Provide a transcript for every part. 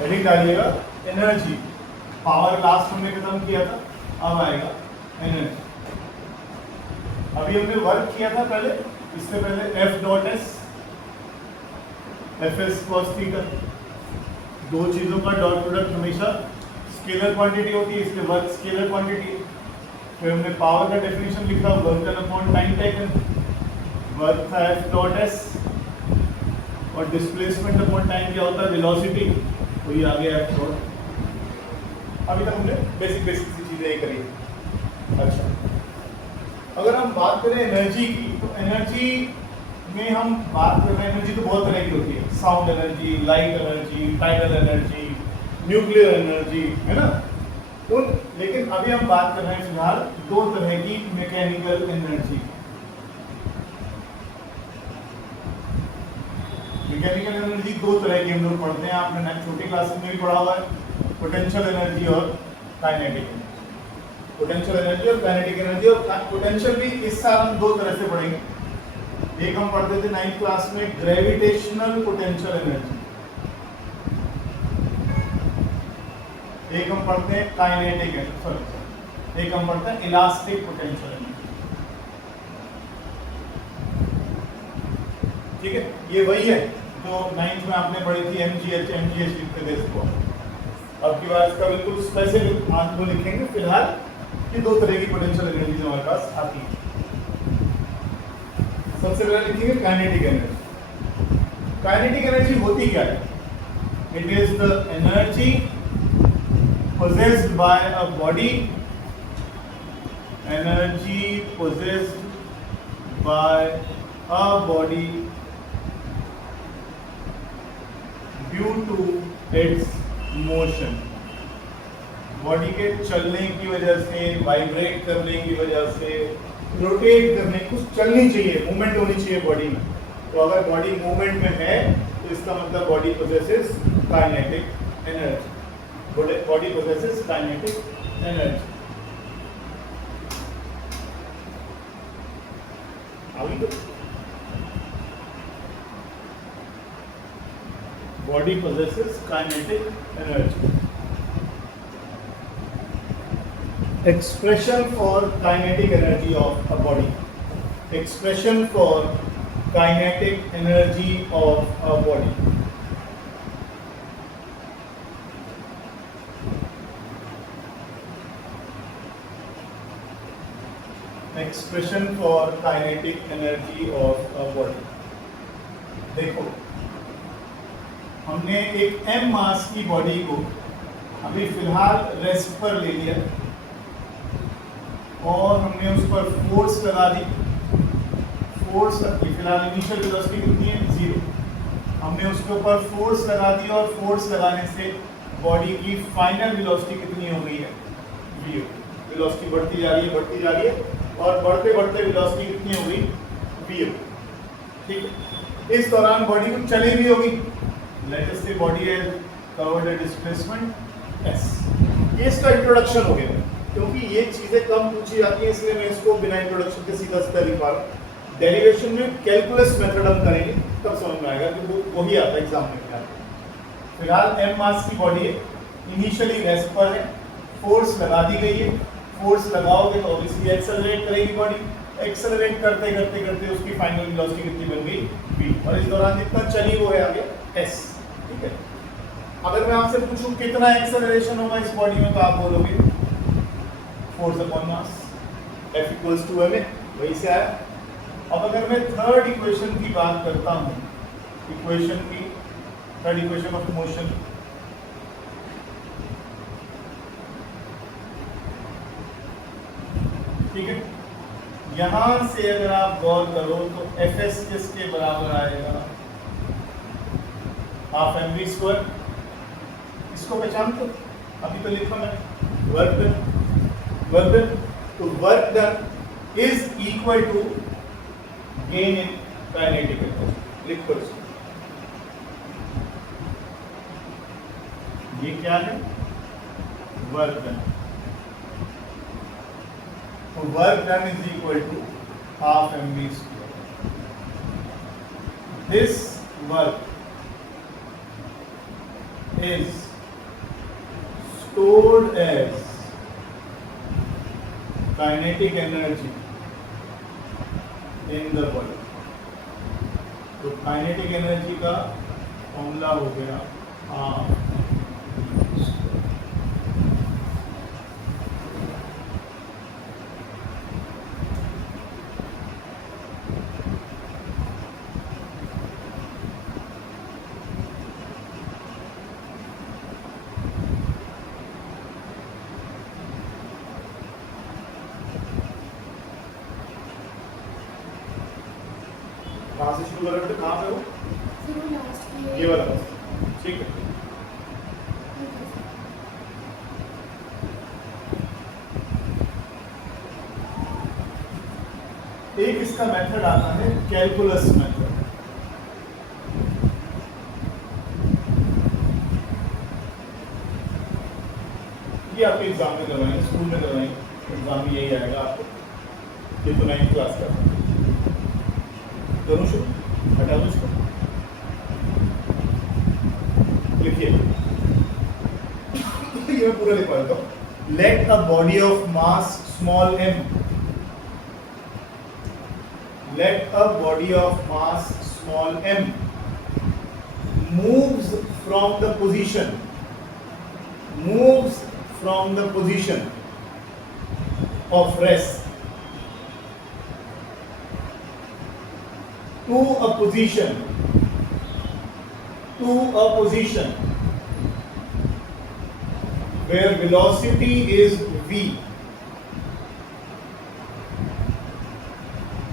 Heading डालिएगा energy. Power last हमने खत्म किया था, अब आएगा एनर्जी। अभी हमने वर्क किया था पहले, इससे पहले F dot S, F S cos theta. दो चीजों का डॉट प्रोडक्ट हमेशा स्केलर क्वांटिटी होती है, इसलिए वर्क स्केलर क्वांटिटी। फिर हमने पावर का डेफिनेशन लिखा, work done upon time taken. Work था एफ डॉट एस और डिस्प्लेसमेंट अपॉन टाइम क्या होता है, वेलोसिटी, तो ये आ गया एफ डॉट। अभी तक हमने बेसिक सी चीजें करी। अच्छा, अगर हम बात करें एनर्जी की, तो एनर्जी में हम बात कर रहे हैं, एनर्जी तो बहुत तरह की होती है, sound energy, light energy, tidal energy, nuclear energy, है ना। तो लेकिन अभी हम बात कर रहे हैं फिलहाल दो तरह की मैकेनिकल एनर्जी। मैकेनिकल एनर्जी दो तरह की हम लोग पढ़ते हैं, आपने छोटी क्लास में भी पढ़ा हुआ है, पोटेंशियल एनर्जी और काइनेटिक एनर्जी। पोटेंशियल एनर्जी और काइनेटिक एनर्जी, और पोटेंशियल भी इस साल हम दो तरह से पढ़ेंगे। एक हम पढ़ते थे 9th क्लास में ग्रेविटेशनल पोटेंशियल एनर्जी, एक हम पढ़ते हैं काइनेटिक एनर्जी, सॉरी एक हम पढ़ते हैं इलास्टिक पोटेंशियल एनर्जी। ठीक है, ये वही है जो 9th में आपने पढ़ी थी, एमजीएच लिखते थे इसको। अब की बार इसका बिल्कुल स्पेसिफिक आंसर लिखेंगे। फिलहाल ये दो तरह की पोटेंशियल एनर्जी हमारे पास आती है। सबसे पहले लिखेंगे काइनेटिक एनर्जी। काइनेटिक एनर्जी होती क्या है? It is the energy possessed by a body, energy possessed by a body due to its motion। Body के चलने की वजह से, वाइब्रेट करने की वजह से, रोटेट करने, कुछ चलनी चाहिए, मूवमेंट होनी चाहिए बॉडी में। तो अगर बॉडी मूवमेंट में है तो इसका मतलब body possesses kinetic energy. Body possesses kinetic energy। Body possesses kinetic energy। Expression for kinetic energy of a body। Expression for kinetic energy of a body। Expression for kinetic energy of a body. देखो, हमने एक m मास की body को अभी फिलहाल rest पर ले लिया और हमने उस पर फोर्स लगा दी। फोर्स फिलहाल इनिशियल वेलोसिटी कितनी है, 0। हमने उसके ऊपर फोर्स लगा दी और फोर्स लगाने से बॉडी की फाइनल वेलोसिटी कितनी हो गई है, 0। वेलोसिटी बढ़ती जा रही है और बढ़ते बढ़ते वेलोसिटी कितनी हो गई, v। ठीक है, इस दौरान बॉडी को चली भी होगी। लेट अस से body has covered a displacement s। ये इसका इंट्रोडक्शन हो गया, क्योंकि ये चीजें कम पूछी जाती हैं इसलिए मैं इसको बिना इंट्रोडक्शन के सीधा सीधा लिख पा रहा हूँ। डेरिवेशन में कैलकुलस मेथड हम करेंगे तब समझ में आएगा कि वो ही आता है एग्जाम में क्या। फिलहाल m मास की बॉडी है, इनिशियली रेस्ट पर है, फोर्स लगा दी गई है। फोर्स लगाओगे तो ऑब्वियसली एक्सेलरेट करेगी बॉडी। एक्सेलरेट करते करते करते उसकी फाइनल वेलोसिटी कितनी बन गई, v। और इस दौरान जितना चली वो है आगे s। ठीक है, अगर मैं आपसे पूछूं कितना एक्सेलरेशन होगा इस बॉडी में, तो आप बोलोगे force upon mass, F equals to ma, वही से आया। अब अगर मैं थर्ड इक्वेशन की बात करता हूं, इक्वेशन की थर्ड इक्वेशन ऑफ मोशन, ठीक है, यहां से अगर आप गौर करो तो Fs किसके बराबर आएगा, हाफ mv²। इसको पहचानते, अभी तो लिखा मैंने, वर्क डन। तो work done is equal to gain in kinetic energy. लिखो इसको, ये क्या है, वर्क डन। तो work done is equal to half mv²। This work is stored as kinetic energy in the body. तो काइनेटिक एनर्जी का formula हो गया कहाँ से शुरू कर रहे थे, कहाँ पे हो? ये वाला बस, ठीक है। एक इसका मेथड आता है कैलकुलस मेथड। ये आपके एग्जाम में करवाएंगे, स्कूल में करवाएंगे, एग्जाम में यही आएगा आपको। ये तो 9th क्लास का करूँ शुरू, हटा दो इसको, लिखिए। ये मैं पूरा लिख पाता हूँ। Let a body of mass small m, let a body of mass small m moves from the position of rest to a position where velocity is v,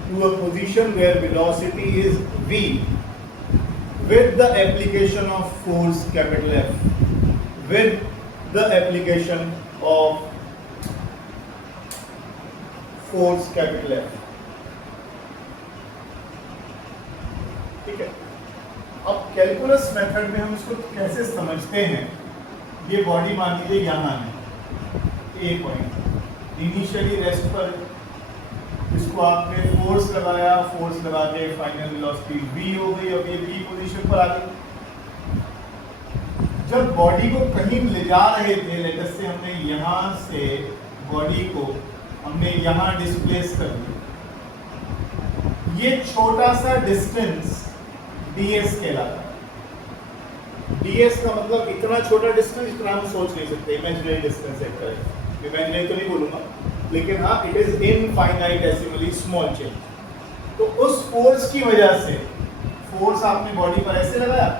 to a position where velocity is v with the application of force capital F, with the application of force capital F। ठीक है, अब calculus method में हम इसको कैसे समझते हैं। ये बॉडी मान लीजिए यहाँ है, ए पॉइंट, इनिशियली रेस्ट पर इसको आपने फोर्स लगाया, फोर्स लगा के फाइनल वेलोसिटी v हो गई, अब ये v पोजीशन पर आ गई। जब बॉडी को कहीं ले जा रहे थे, लेट्स से हमने यहाँ से बॉडी को हमने यहाँ डिस्प्लेस कर दिया, ये छोटा सा डिस्टेंस ds कहलाता है। ds का मतलब इतना छोटा डिस्टेंस जितना हम सोच नहीं सकते, इमेजिनरी डिस्टेंस है, इमेजिनरी तो नहीं बोलूंगा, लेकिन हाँ इट इज इनफाइनाइटेसिमली स्मॉल चेंज। तो उस फोर्स की वजह से, फोर्स आपने बॉडी पर ऐसे लगाया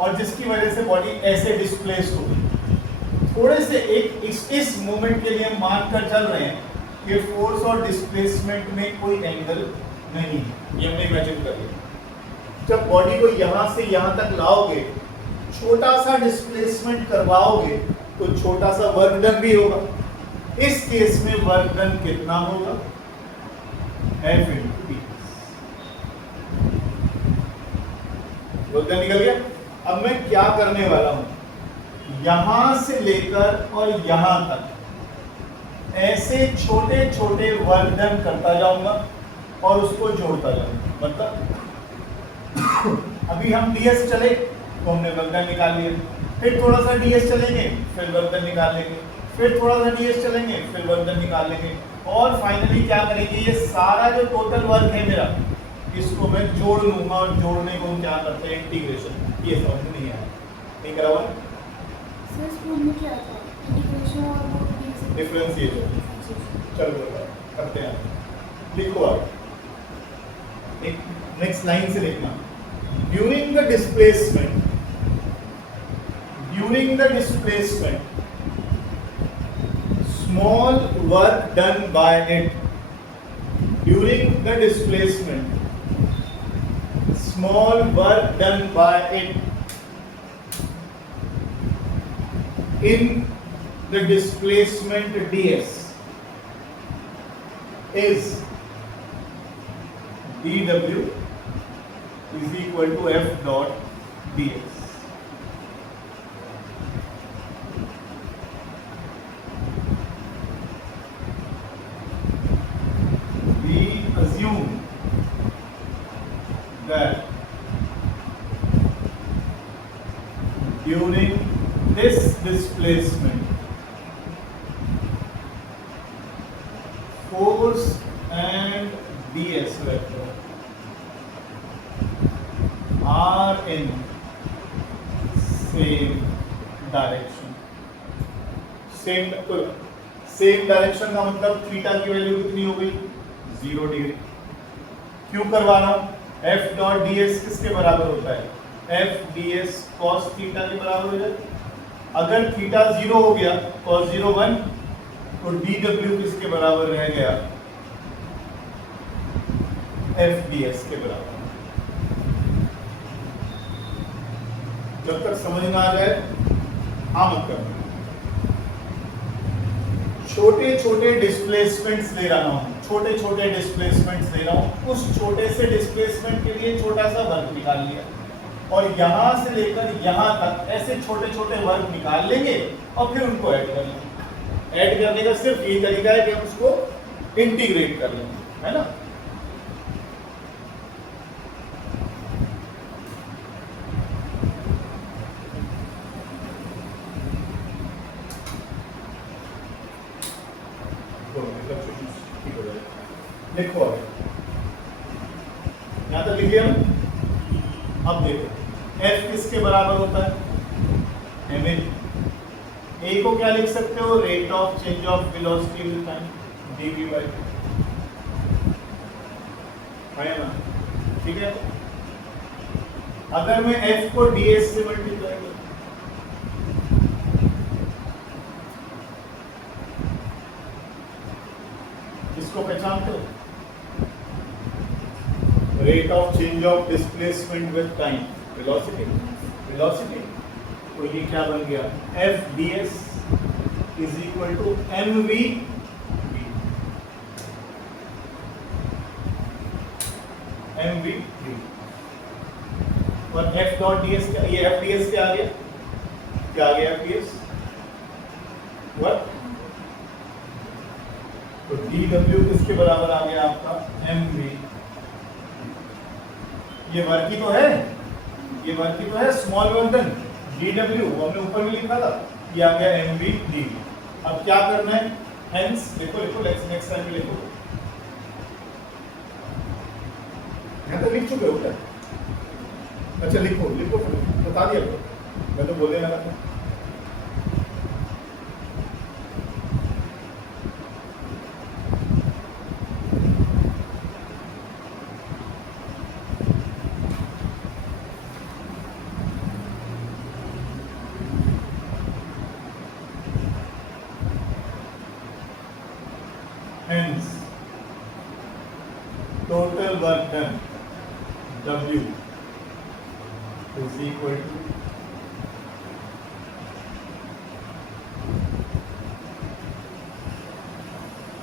और जिसकी वजह से बॉडी ऐसे डिस्प्लेस हो गई, थोड़े से एक इस मोमेंट के लिए हम मान कर चल रहे हैं कि फोर्स और डिस्प्लेसमेंट में कोई एंगल नहीं है, ये हमने इमेजिन कर लिया। जब बॉडी को यहाँ से यहाँ तक लाओगे, छोटा सा डिस्प्लेसमेंट करवाओगे, तो छोटा सा वर्क डन भी होगा। इस केस में वर्क डन कितना होगा, F into P। Work done निकल गया। अब मैं क्या करने वाला हूं, यहां से लेकर और यहां तक ऐसे छोटे छोटे वर्क डन करता जाऊंगा और उसको जोड़ता जाऊंगा। मतलब अभी हम ds चले तो हमने वर्क डन निकाल लिया, फिर थोड़ा सा ds चलेंगे, फिर वर्क डन निकाल लेंगे, फिर थोड़ा सा ds चलेंगे, फिर वर्क डन निकाल लेंगे, और फाइनली क्या करेंगे, ये सारा जो टोटल वर्क है मेरा, इसको मैं जोड़ लूंगा, और जोड़ने को हम क्या करते हैं, इंटीग्रेशन। ये समझ में नहीं आया, ठीक है रावण? सर स्कूल में क्या था, इंटीग्रेशन और डिफरेंशिएशन। चलो करते हैं, लिखो आप, एक नेक्स्ट लाइन से लिखना। During the displacement small work done by it, during the displacement small work done by it in the displacement ds is dw is equal to f dot ds। That during this displacement force and ds vector are in same direction. Same direction का मतलब theta की value कितनी हो गई? 0 degree. क्यों करवा रहा हूं? एफ डॉट डी एस किसके बराबर होता है? F D S cos theta के बराबर हो जाए। अगर थीटा 0 हो गया, कॉस 0 1, तो डी डब्ल्यू किसके बराबर रह गया? एफ डी एस के बराबर। जब तक समझ ना आ जाए हाँ मत करना। छोटे छोटे डिस्प्लेसमेंट्स ले रहा हूं, छोटे छोटे डिस्प्लेसमेंट्स ले रहा हूं। उस छोटे से डिस्प्लेसमेंट के लिए छोटा सा वर्क निकाल लिया, और यहां से लेकर यहां तक ऐसे छोटे छोटे वर्क निकाल लेंगे और फिर उनको ऐड कर लेंगे। ऐड करने का सिर्फ यही तरीका है कि हम उसको इंटीग्रेट कर लेंगे, है ना। देखो यहां तक लिख लिया। अब देखो F किसके बराबर होता है? ma। A को क्या लिख सकते हो? Rate of change of velocity with time, dv by है ना, ठीक है। अगर मैं F को ds से मल्टीप्लाई करूं, इसको पहचानते हो? Rate of change of displacement with time, velocity. तो ये क्या बन गया? F D S is equal to M V और एफ डॉट डी एस क्या? ये एफ डी एस क्या आ गया? क्या आ गया एफ डी एस? व्हाट? तो डी डब्ल्यू किसके बराबर आ गया आपका? M V. ये वर्क ही तो है, ये वर्क ही तो है, स्मॉल वर्जन डी डब्ल्यू हमने ऊपर भी लिखा था, ये आ गया एम वी डी। अब क्या करना है? हेंस लिखो नेक्स्ट टाइम लिखो। यहाँ तो लिख चुके हो क्या? अच्छा लिखो बता दिया मैं तो बोले ना था। Hence, total work done W is equal to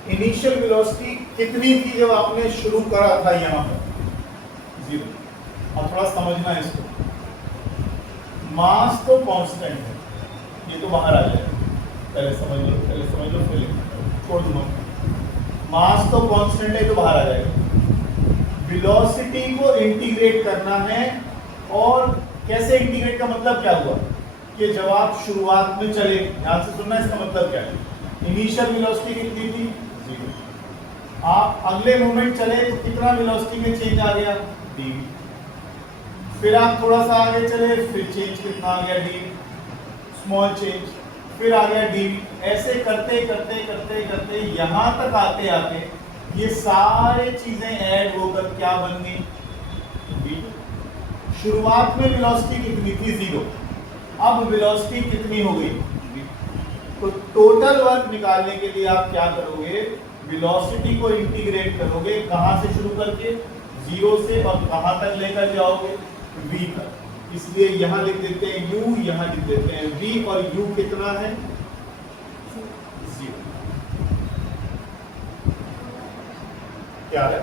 initial velocity कितनी थी जब आपने शुरू करा था? यहाँ पर 0। अब थोड़ा समझना है इसको। मास तो कांस्टेंट है, ये तो बाहर आ जाएगा, पहले समझ लो फिर छोड़ दूंगा। मास तो कांस्टेंट है तो बाहर आ जाएगा। वेलोसिटी को इंटीग्रेट करना है, और कैसे इंटीग्रेट का मतलब क्या हुआ कि जब आप शुरुआत में चले, ध्यान से सुनना, इसका मतलब क्या है? इनिशियल वेलोसिटी कितनी थी? 0। आप अगले मोमेंट चले तो कितना वेलोसिटी में चेंज आ गया? d। फिर आप थोड़ा सा आगे चले, फिर चेंज कितना आ गया? d, स्मॉल चेंज, फिर आ गया d। ऐसे करते करते करते करते यहां तक आते आते ये सारे चीजें ऐड होकर क्या बन गई? v। शुरुआत में वेलोसिटी कितनी थी? 0। अब वेलोसिटी कितनी हो गई? v। तो टोटल वर्क निकालने के लिए आप क्या करोगे? वेलोसिटी को इंटीग्रेट करोगे, कहां से शुरू करके? 0 से, और कहां तक लेकर जाओगे? v तक। इसलिए यहां लिख देते हैं u, यहां लिख देते हैं v, और u कितना है? 0। क्या है?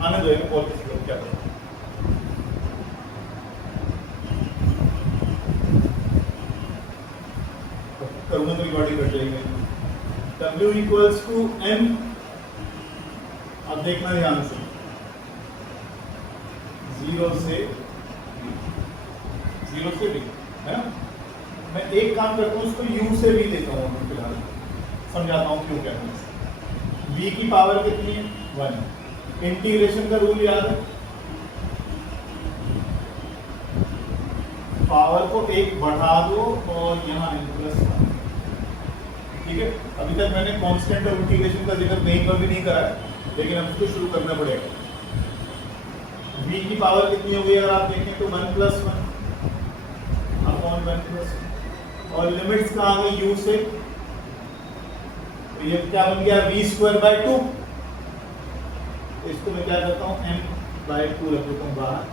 आने दो, और किसी को क्या करें? करूंगा तो रिकॉर्डिंग कट जाएगी। W equals to m। अब देखना ध्यान से, 0 से b है ना। मैं एक काम करता हूँ, उसको u से v लेता हूँ फिलहाल, समझाता हूँ क्यों क्या है। v की पावर कितनी है 1। इंटीग्रेशन का रूल याद है, पावर को एक बढ़ा दो और यहाँ प्लस, ठीक है। अभी तक मैंने कांस्टेंट और इंटीग्रेशन का जिक्र कहीं पर भी नहीं करा है, लेकिन अब इसको शुरू करना पड़ेगा। v की पावर कितनी हो गई अगर आप देखें तो 1 + 1 अपॉन 1 + 1, और लिमिट्स कहाँ आ गई u से, तो ये क्या बन गया v²/2। इसको मैं क्या करता हूँ m/2 रख देता हूँ बाहर,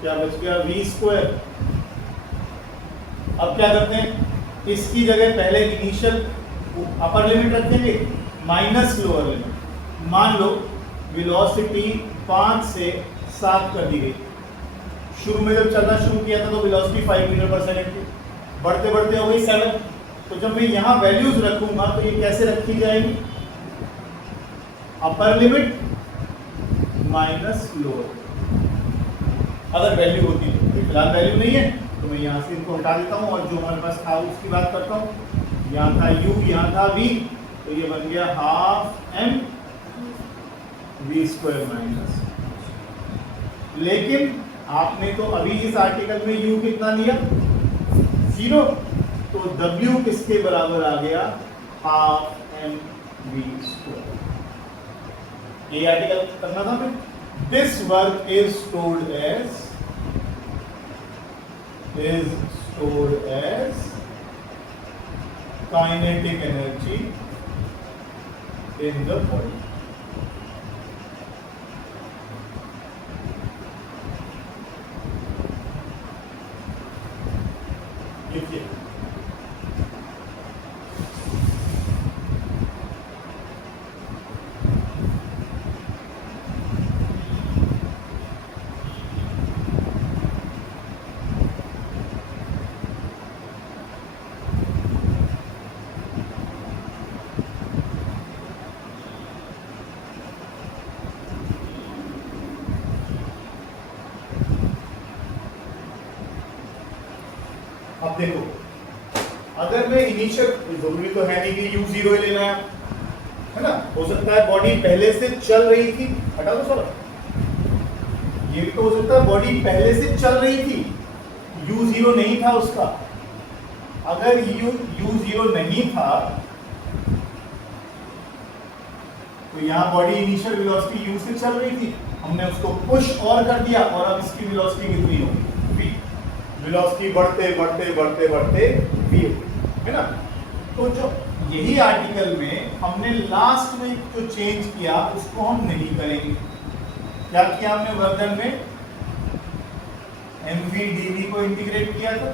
क्या बच गया v²। अब क्या करते हैं, इसकी जगह पहले इनिशियल अपर लिमिट रखेंगे माइनस लोअर लिमिट। मान लो वेलोसिटी 5 से 7 कर दी गई। शुरू में जब चलना शुरू किया था तो वेलोसिटी 5 मीटर/सेकंड थी, बढ़ते बढ़ते हो गई 7। तो जब मैं यहाँ वैल्यूज रखूंगा तो ये कैसे रखी जाएगी, अपर लिमिट माइनस लोअर, अगर वैल्यू होती तो। फिलहाल वैल्यू नहीं है तो मैं यहाँ से इनको हटा देता हूँ और जो हमारे पास था उसकी बात करता हूँ। यहाँ था u, यहाँ था v, तो ये बन गया ½ m v²-। लेकिन आपने तो अभी इस आर्टिकल में u कितना लिया 0, तो w किसके बराबर आ गया ½ m v²। ये आर्टिकल करना था मैं। This work is stored as kinetic energy in the body। लिखिए, अब देखो, अगर मैं इनिशियल, जरूरी तो है नहीं कि u0 ही लेना है ना, हो सकता है बॉडी पहले से चल रही थी, हटा दो सर, ये भी तो हो सकता है बॉडी पहले से चल रही थी, u0 नहीं था उसका। अगर u0 नहीं था तो यहाँ बॉडी इनिशियल वेलोसिटी u से चल रही थी, हमने उसको पुश और कर दिया और अब इसकी वेलोसिटी कितनी होगी v। वेलोसिटी बढ़ते बढ़ते बढ़ते बढ़ते v है ना। तो जो यही आर्टिकल में हमने लास्ट में जो चेंज किया उसको हम नहीं करेंगे। क्या किया हमने वर्धन में, mv dv को इंटीग्रेट किया था,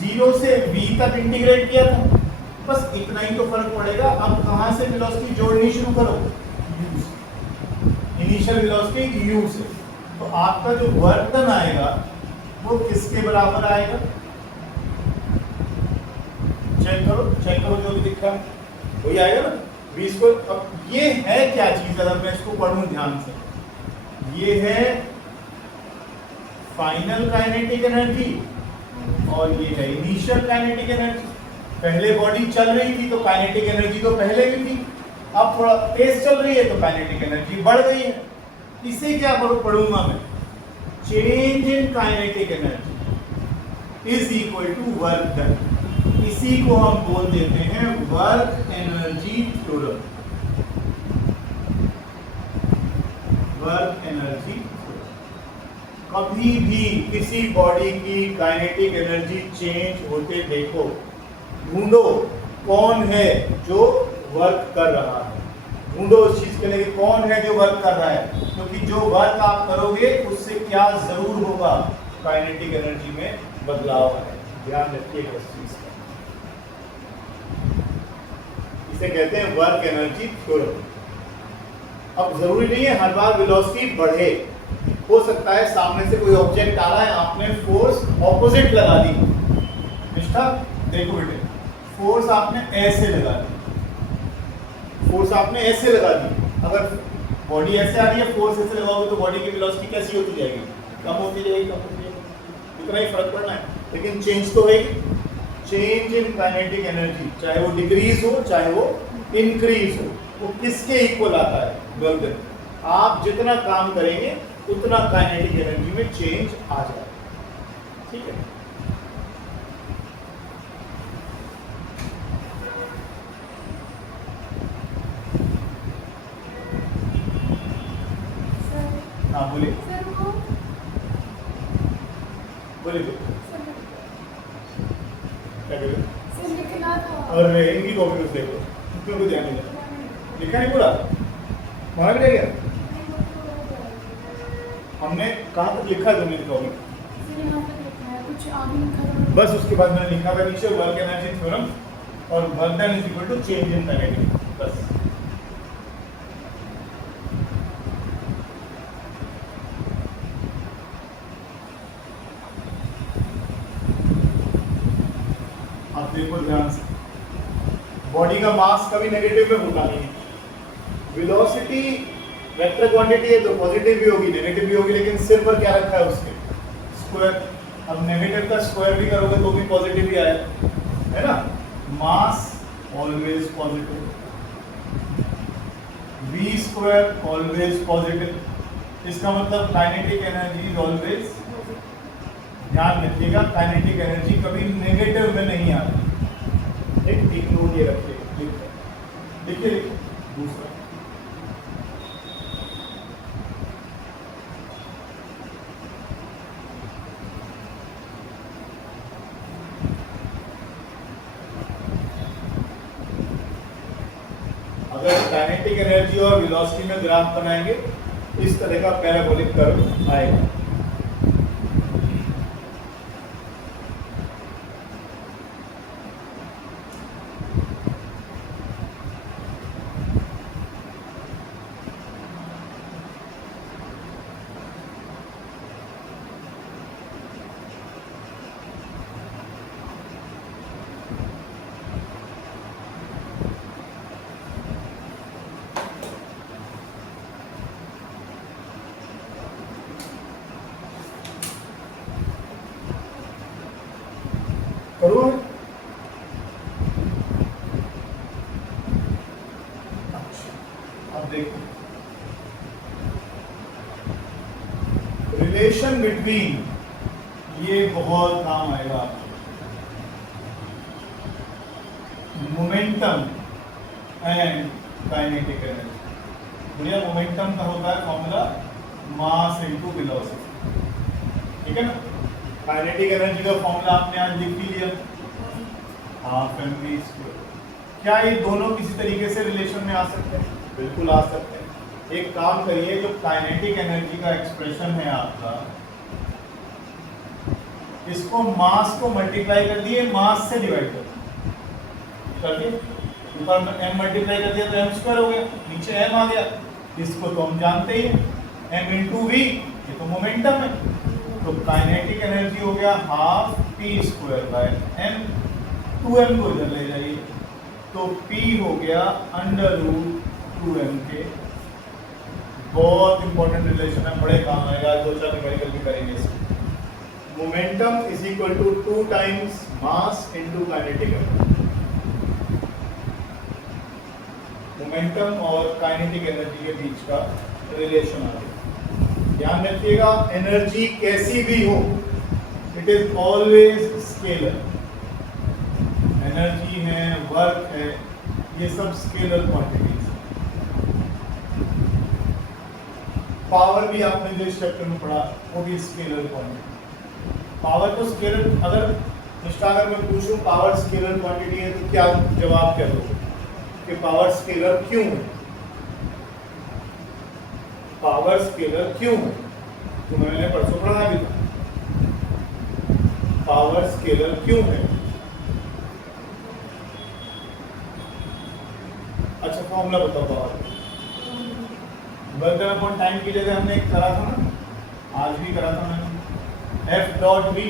0 से v तक इंटीग्रेट किया था, बस इतना ही तो फर्क पड़ेगा। अब कहां से वेलोसिटी जोड़नी शुरू करो, u से, इनिशियल वेलोसिटी u से, तो आपका जो वर्धन आएगा वो किसके बराबर आएगा, चेक करो जो भी दिख रहा है वही आएगा ना, v²। अब ये है क्या चीज, अगर मैं इसको पढ़ूं ध्यान से, ये है फाइनल काइनेटिक एनर्जी और ये है इनिशियल काइनेटिक एनर्जी। पहले बॉडी चल रही थी तो काइनेटिक एनर्जी तो पहले भी थी, अब थोड़ा तेज चल रही है तो काइनेटिक एनर्जी बढ़ गई है। इसे क्या पढ़ूंगा मैं, change in kinetic energy is equal to work done. इसी को हम बोल देते हैं work energy theorem. Work energy, कभी भी किसी बॉडी की काइनेटिक एनर्जी चेंज होते देखो, ढूंढो कौन है जो वर्क कर रहा है, ढूंढो उस चीज के लिए कौन है जो वर्क कर रहा है, क्योंकि जो वर्क आप करोगे उससे क्या जरूर होगा, काइनेटिक एनर्जी में बदलाव है। ध्यान रखिएगा इस चीज का, इसे कहते हैं वर्क एनर्जी थ्योरम। अब जरूरी नहीं है हर बार वेलोसिटी बढ़े, हो सकता है सामने से कोई ऑब्जेक्ट आ रहा है, आपने फोर्स ऑपोजिट लगा दी। निष्ठा देखो बेटे, फोर्स आपने ऐसे लगा दी, फोर्स आपने ऐसे लगा दी, अगर बॉडी ऐसे आ रही है फोर्स ऐसे लगाओगे तो बॉडी की वेलोसिटी कैसी होती जाएगी, कम होती जाएगी, कम होती जाएगी, इतना ही फर्क पड़ना है, लेकिन चेंज तो होगी। चेंज इन काइनेटिक एनर्जी, चाहे वो डिक्रीज हो चाहे वो इंक्रीज हो, वो किसके इक्वल आता है? Work done. आप जितना काम करेंगे उतना काइनेटिक एनर्जी में चेंज आ जाएगा। ठीक है, सर हाँ बोलिए सर वो बोलिए सर क्या करें? सर लिखना था और इनकी कॉपी में देखो, उसमें कुछ ध्यान नहीं देना। लिखा नहीं पूरा, वहां भी रह गया। हमने कहाँ तक लिखा है? तुमने कॉपी सर यहाँ पे लिखा है, कुछ आगे लिखा था। बस उसके बाद मैंने लिखा था नीचे वर्क एनर्जी थ्योरम और work done is equal to change in kinetic, बस। आप देखो ध्यान से, बॉडी का मास कभी नेगेटिव में होता नहीं है। वेलोसिटी वेक्टर क्वांटिटी है तो पॉजिटिव भी होगी नेगेटिव भी होगी, लेकिन सिर पर क्या रखा है उसके? स्क्वायर। अब नेगेटिव का स्क्वायर भी करोगे तो भी पॉजिटिव ही आएगा, है ना? Mass always positive, v square always positive. इसका मतलब काइनेटिक एनर्जी इज ऑलवेज, ध्यान रखिएगा, काइनेटिक एनर्जी कभी नेगेटिव में नहीं आती। एक नोट ये रखिए, देखिए दूसरा, अगर काइनेटिक एनर्जी और वेलोसिटी में ग्राफ बनाएंगे इस तरह का पैराबोलिक कर्व आएगा। करो अब देखो, रिलेशन बिटवीन, ये बहुत काम आएगा आपको, मोमेंटम एंड काइनेटिक एनर्जी। भैया मोमेंटम का होता है फॉर्मूला मास इनटू वेलोसिटी, ठीक है ना? काइनेटिक एनर्जी का फॉर्मूला आपने आज लिख ही लिया, हाफ एम वी स्क्वायर। क्या ये दोनों किसी तरीके से रिलेशन में आ सकते हैं? बिल्कुल आ सकते हैं। एक काम करिए, जो काइनेटिक एनर्जी का एक्सप्रेशन है आपका, इसको मास को मल्टीप्लाई कर दिए, मास से डिवाइड कर दिए, ऊपर में m मल्टीप्लाई कर दिया तो m स्क्वायर हो गया, नीचे m आ गया। इसको तो हम जानते ही हैं, m इंटू वी, ये तो मोमेंटम है, तो काइनेटिक एनर्जी हो गया half p square by m, 2m को इधर ले जाइए तो p हो गया अंडर रूट 2m के। बहुत इंपॉर्टेंट रिलेशन है, बड़े काम आएगा, 2-4 न्यूमेरिकल भी करेंगे इसको। Momentum is equal to 2 times mass into kinetic energy. Momentum और काइनेटिक एनर्जी के बीच का रिलेशन आ गया। ध्यान रखिएगा, एनर्जी कैसी भी हो, it is always scalar. Energy है, वर्क है, ये सब स्केलर क्वांटिटीज। पावर भी आपने जो इस चैप्टर में पढ़ा वो भी स्केलर क्वांटिटी। पावर को स्केलर, अगर मैं पूछूं पावर स्केलर क्वांटिटी है तो क्या जवाब क्या दोगे कि पावर स्केलर क्यों है? पावर स्केलर क्यों है? तो मैंने परसों पढ़ा भी था, पावर स्केलर क्यों है? अच्छा फॉर्मूला बताओ power. Work done upon time की जगह हमने एक करा था ना, आज भी करा था मैंने, एफ डॉट वी।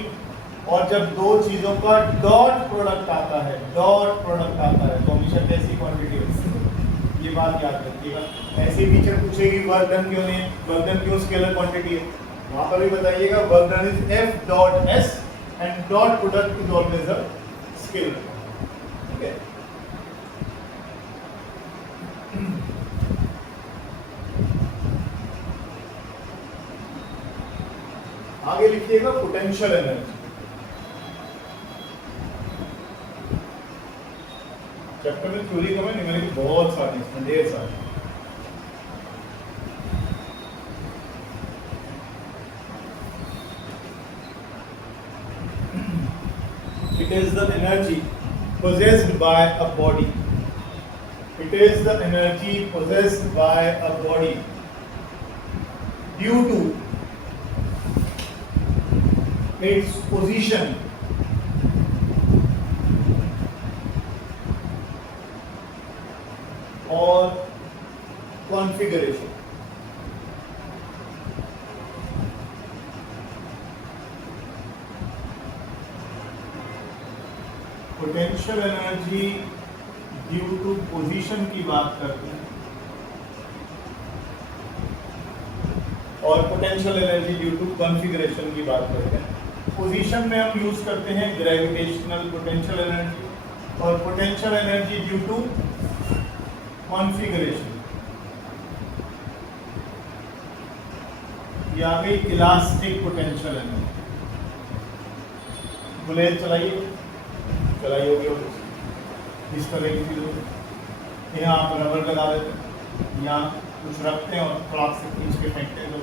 और जब दो चीजों का डॉट प्रोडक्ट आता है, डॉट प्रोडक्ट आता है तो हमेशा कैसी क्वांटिटी होती है, ये बात याद रखिएगा। ऐसे टीचर पूछेगी वर्क डन क्यों नहीं है, वर्क डन क्यों स्केलर क्वांटिटी है, वहां पर भी बताइएगा work done is F dot S and dot product is always a scalar, ठीक है? लिखिएगा पोटेंशियल एनर्जी। चैप्टर में थ्योरी कम है, न्यूमेरिकल बहुत सारे हैं, ढेर सारे। It is the energy possessed by a body. It is the energy possessed by a body due to its position or configuration. Potential energy due to position की बात करते हैं और potential energy due to configuration की बात करते हैं। Position में हम यूज करते हैं ग्रेविटेशनल पोटेंशियल एनर्जी और potential energy due to configuration. ये आ गई इलास्टिक पोटेंशियल एनर्जी। बुलेट चलाई होगी इस तरह की चीज़ों। यहाँ आप रबर लगा देते हैं, यहाँ कुछ रखते हैं और थोड़ा से खींच के फेंकते हैं, तो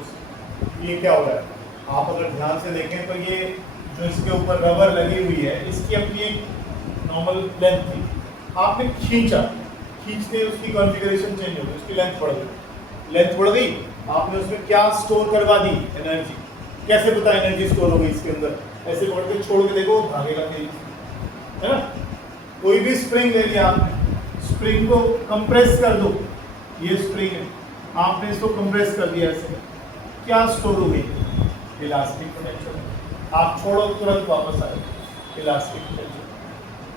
ये क्या हो रहा है? आप अगर ध्यान से देखें तो ये जो इसके ऊपर रबर लगी हुई है, इसकी अपनी एक नॉर्मल लेंथ थी, आपने खींचते उसकी कॉन्फ़िगरेशन चेंज हो गई, उसकी लेंथ बढ़ गई, आपने उसमें क्या स्टोर करवा दी? एनर्जी। कैसे पता एनर्जी स्टोर हो गई इसके अंदर? ऐसे पकड़ के छोड़ के देखो, भागेगा तेजी, है ना? कोई भी स्प्रिंग ले लिया आपने, स्प्रिंग को कंप्रेस कर दो, ये स्प्रिंग है, आपने इसको कंप्रेस कर दिया, ऐसे क्या स्टोर हो गई? Elastic potential. आप छोड़ो तुरंत वापस आए, इलास्टिक पोटेंशियल,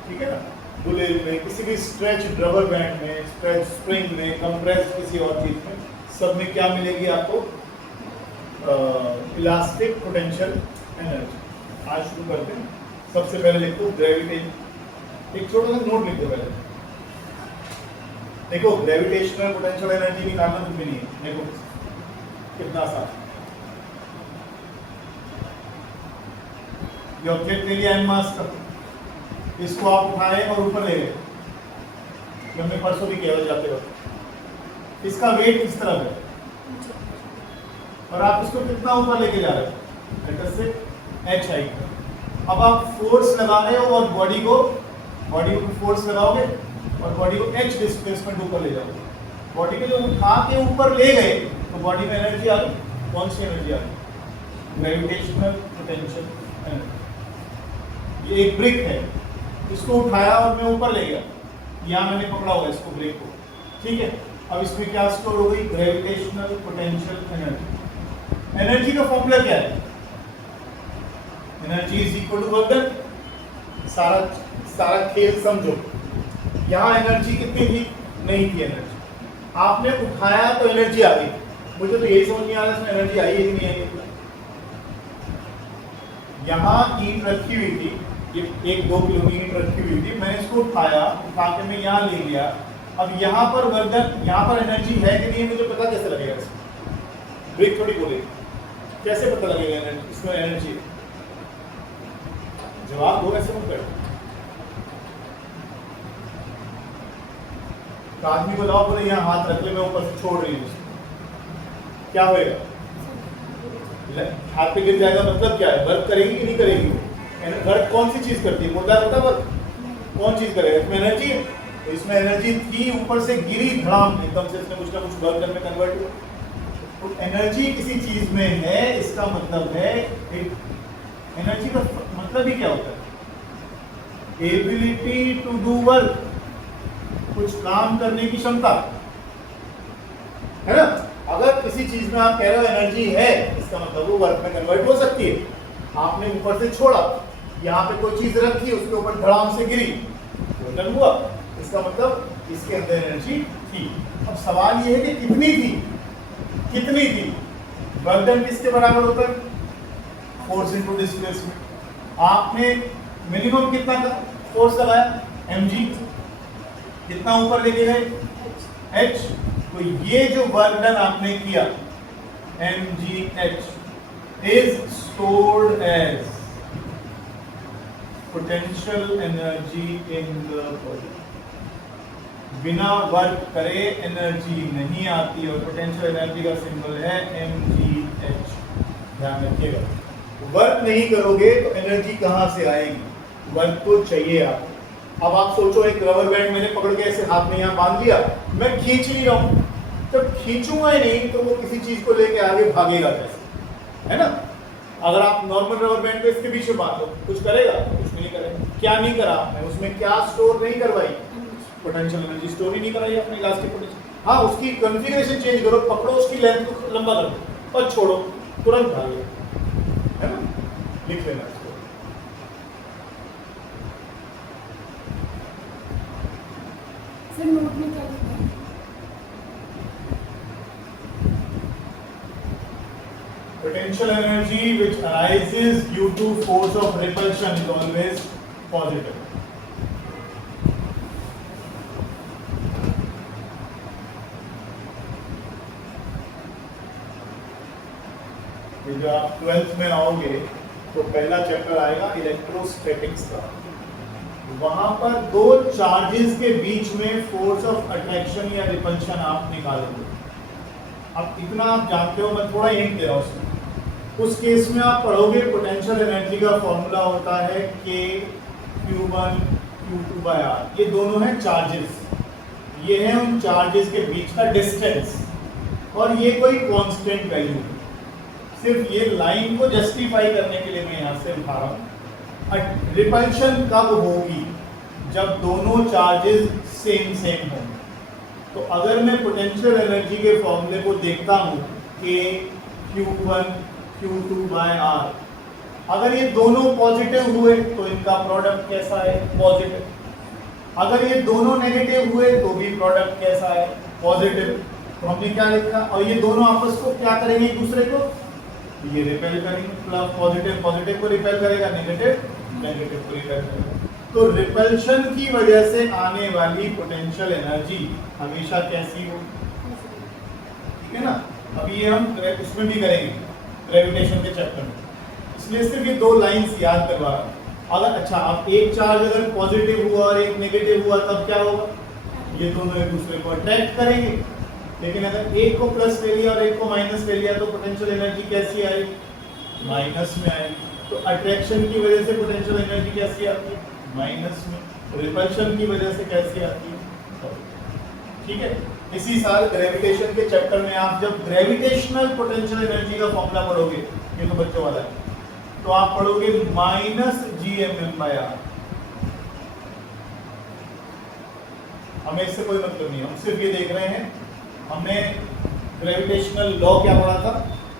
ठीक है ना? बुलेट में, किसी भी स्ट्रेच रबर बैंड में, स्ट्रेच स्प्रिंग में, कंप्रेस किसी और चीज में, सब में क्या मिलेगी आपको? Elastic potential energy. आज शुरू करते हैं। सबसे पहले लिखो ग्रेविटेशन, एक छोटा सा नोट लिख दो पहले। देखो ग्रेविटेशनल पोटेंशियल एनर्जी निकालना कुछ भी नहीं है, देखो कितना आसान। ये ऑब्जेक्ट ले लिया एन मास का, इसको आप उठाए और ऊपर ले गए, जो हमने परसों भी किया जाते वक्त। इसका वेट किस तरह है और आप इसको कितना ऊपर लेके जा रहे हो? लेटर से एच हाइट पर। अब आप फोर्स लगा रहे हो और बॉडी को फोर्स लगाओगे और बॉडी को एच डिस्प्लेसमेंट ऊपर ले जाओगे। बॉडी को जो उठा के ऊपर ले गए तो बॉडी में एनर्जी आ गई। कौन सी एनर्जी आ गई? Gravitational potential energy. ये एक ब्रिक है, इसको उठाया और मैं ऊपर ले गया, यहाँ मैंने पकड़ा हुआ इसको, ब्रिक को, ठीक है? अब इसमें क्या स्टोर हो गई? Gravitational potential energy. एनर्जी का फॉर्मूला क्या है? Energy is equal to work done. सारा खेल समझो। यहाँ एनर्जी कितनी थी? नहीं थी एनर्जी, आपने उठाया तो एनर्जी आ गई। मुझे तो यही समझ नहीं आ रहा इसमें एनर्जी आई है कि नहीं आई। यहाँ ईंट रखी हुई थी, ये 1-2 किलो की ईंट रखी हुई थी, मैंने इसको उठा के मैं यहाँ ले गया। अब यहाँ पर वर्क डन, यहाँ पर एनर्जी है कि नहीं, मुझे पता कैसे लगेगा? ब्रेक थोड़ी बोलेगी, कैसे पता लगेगा एनर्जी? इसमें एनर्जी है। जवाब दो, ऐसे मत करो। आदमी को लाओ, बोले यहाँ हाथ रख ले, मैं ऊपर से छोड़ रही हूँ, क्या होएगा? हाथ पे गिर जाएगा, मतलब क्या है? वर्क करेगी कि नहीं करेगी? वर्क कौन सी चीज करती है? मुर्दा होता वर्क कौन चीज करेगा? इसमें एनर्जी है, तो इसमें एनर्जी थी, ऊपर से गिरी धड़ाम, एकदम से इसने कुछ ना कुछ वर्क में कन्वर्ट हुआ। तो एनर्जी किसी चीज में है, इसका मतलब है एनर्जी का मतलब ही क्या होता है? एबिलिटी टू डू वर्क, कुछ काम करने की क्षमता, है ना? अगर किसी चीज में आप कह रहे हो एनर्जी है, इसका मतलब वो वर्क में कन्वर्ट हो सकती है। आपने ऊपर से छोड़ा, यहाँ पे कोई चीज रखी, उसके ऊपर धड़ाम से गिरी, वजन हुआ, इसका मतलब इसके अंदर एनर्जी थी। अब सवाल ये है कि कितनी थी? वर्क डन किसके बराबर होता है? Force into displacement. आपने मिनिमम कितना फोर्स लगाया? mg। कितना ऊपर लेके गए? h। तो ये जो वर्क डन आपने किया mgh, is stored as potential energy in the body. बिना वर्क करे एनर्जी नहीं आती और पोटेंशियल एनर्जी का सिंबल है mgh। ध्यान रखिएगा, वर्क नहीं करोगे तो एनर्जी कहां से आएगी? वर्क तो चाहिए आपको। अब आप सोचो, एक रबर बैंड मैंने पकड़ के ऐसे हाथ में यहाँ बांध लिया, मैं खींच नहीं रहा हूँ, जब खींचूंगा ही नहीं तो वो किसी चीज को लेके आगे भागेगा कैसे, है ना? अगर आप नॉर्मल रबर बैंड पे इसके बीच में बांधो, कुछ करेगा? कुछ नहीं करेगा। क्या नहीं करा मैं उसमें? क्या स्टोर नहीं करवाई? पोटेंशियल एनर्जी स्टोर ही नहीं कराई अपने इलास्टिक पोटेंशियल। हाँ, उसकी कॉन्फ़िगरेशन चेंज करो, पकड़ो उसकी लेंथ को लंबा कर दो और छोड़ो, तुरंत भागे, है ना? लिख लेना इसको। सर नोट में क्या लिखा है? Potential energy which arises due to force of repulsion is always positive. जब आप 12th में आओगे तो पहला चैप्टर आएगा इलेक्ट्रोस्टैटिक्स का। वहां पर दो चार्जेस के बीच में फोर्स ऑफ अट्रैक्शन या रिपल्शन आप निकालेंगे। अब इतना आप जानते हो, मैं थोड़ा हिंट दे रहा हूं उसमें। उस केस में आप पढ़ोगे पोटेंशियल एनर्जी का फॉर्मूला होता है K Q1 Q2/R। ये दोनों हैं चार्जेस, ये है उन चार्जेस के बीच का डिस्टेंस, और ये कोई कांस्टेंट वैल्यू है। सिर्फ ये लाइन को जस्टिफाई करने के लिए मैं यहाँ से उठा रहा हूँ। रिपल्शन कब होगी? जब दोनों चार्जेस सेम होंगे। तो अगर मैं पोटेंशियल एनर्जी के फॉर्मूले को देखता हूँ K Q1 Q2/R, अगर ये दोनों पॉजिटिव हुए तो इनका प्रोडक्ट कैसा है? पॉजिटिव। अगर ये दोनों नेगेटिव हुए तो भी प्रोडक्ट कैसा है? पॉजिटिव। तो हमने क्या लिखा? और ये दोनों आपस को क्या करेंगे? एक दूसरे को ये रिपेल करेंगे। प्लस पॉजिटिव पॉजिटिव को रिपेल करेगा, नेगेटिव नेगेटिव को रिपेल करेगा। तो रिपल्शन की वजह से आने वाली पोटेंशियल एनर्जी हमेशा कैसी हो? ठीक है ना? अभी ये हम इसमें भी करेंगे ग्रेविटेशन के चैप्टर में, इसलिए सिर्फ ये दो लाइंस याद करवा रहा हूं। अगर अच्छा, आप एक चार्ज अगर पॉजिटिव हुआ और एक नेगेटिव हुआ तब क्या होगा? ये दोनों एक दूसरे को अट्रैक्ट करेंगे। लेकिन अगर एक को प्लस ले लिया और एक को माइनस ले लिया तो पोटेंशियल एनर्जी कैसी आएगी? माइनस में आएगी। तो अट्रैक्शन की वजह से पोटेंशियल एनर्जी कैसी आती है? माइनस में। रिपल्शन की वजह से कैसी आती है? ठीक है। इसी साल ग्रेविटेशन के चैप्टर में आप जब ग्रेविटेशनल पोटेंशियल एनर्जी का फॉर्मूला पढ़ोगे, ये तो बच्चों वाला है, तो आप पढ़ोगे -gmm/r। हमें इससे कोई मतलब नहीं, हम सिर्फ ये देख रहे हैं। हमने ग्रेविटेशनल लॉ क्या पढ़ा था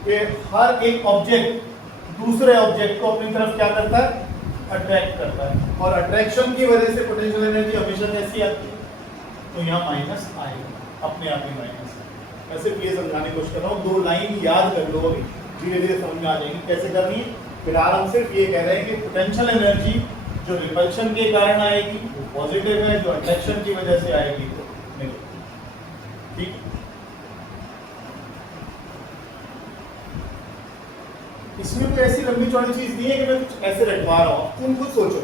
कि हर एक ऑब्जेक्ट दूसरे ऑब्जेक्ट को अपनी तरफ क्या करता है? अट्रैक्ट करता है, और अट्रैक्शन की वजह से पोटेंशियल एनर्जी हमेशा कैसी आती है? तो यहाँ माइनस आएगा, अपने आप ही माइनस। मैं सिर्फ ये समझाने की कोशिश कर रहा हूँ, दो लाइन याद कर लो, अभी धीरे धीरे समझ में आ जाएंगी कैसे करनी है। फिलहाल हम सिर्फ ये कह रहे हैं कि पोटेंशियल एनर्जी जो रिपल्शन के कारण आएगी वो पॉजिटिव है, जो अट्रैक्शन की वजह से आएगी तो नेगेटिव। ठीक है। इसमें कोई ऐसी लंबी चौड़ी चीज नहीं है कि मैं कुछ ऐसे रखवा रहा हूँ। तुम खुद सोचो,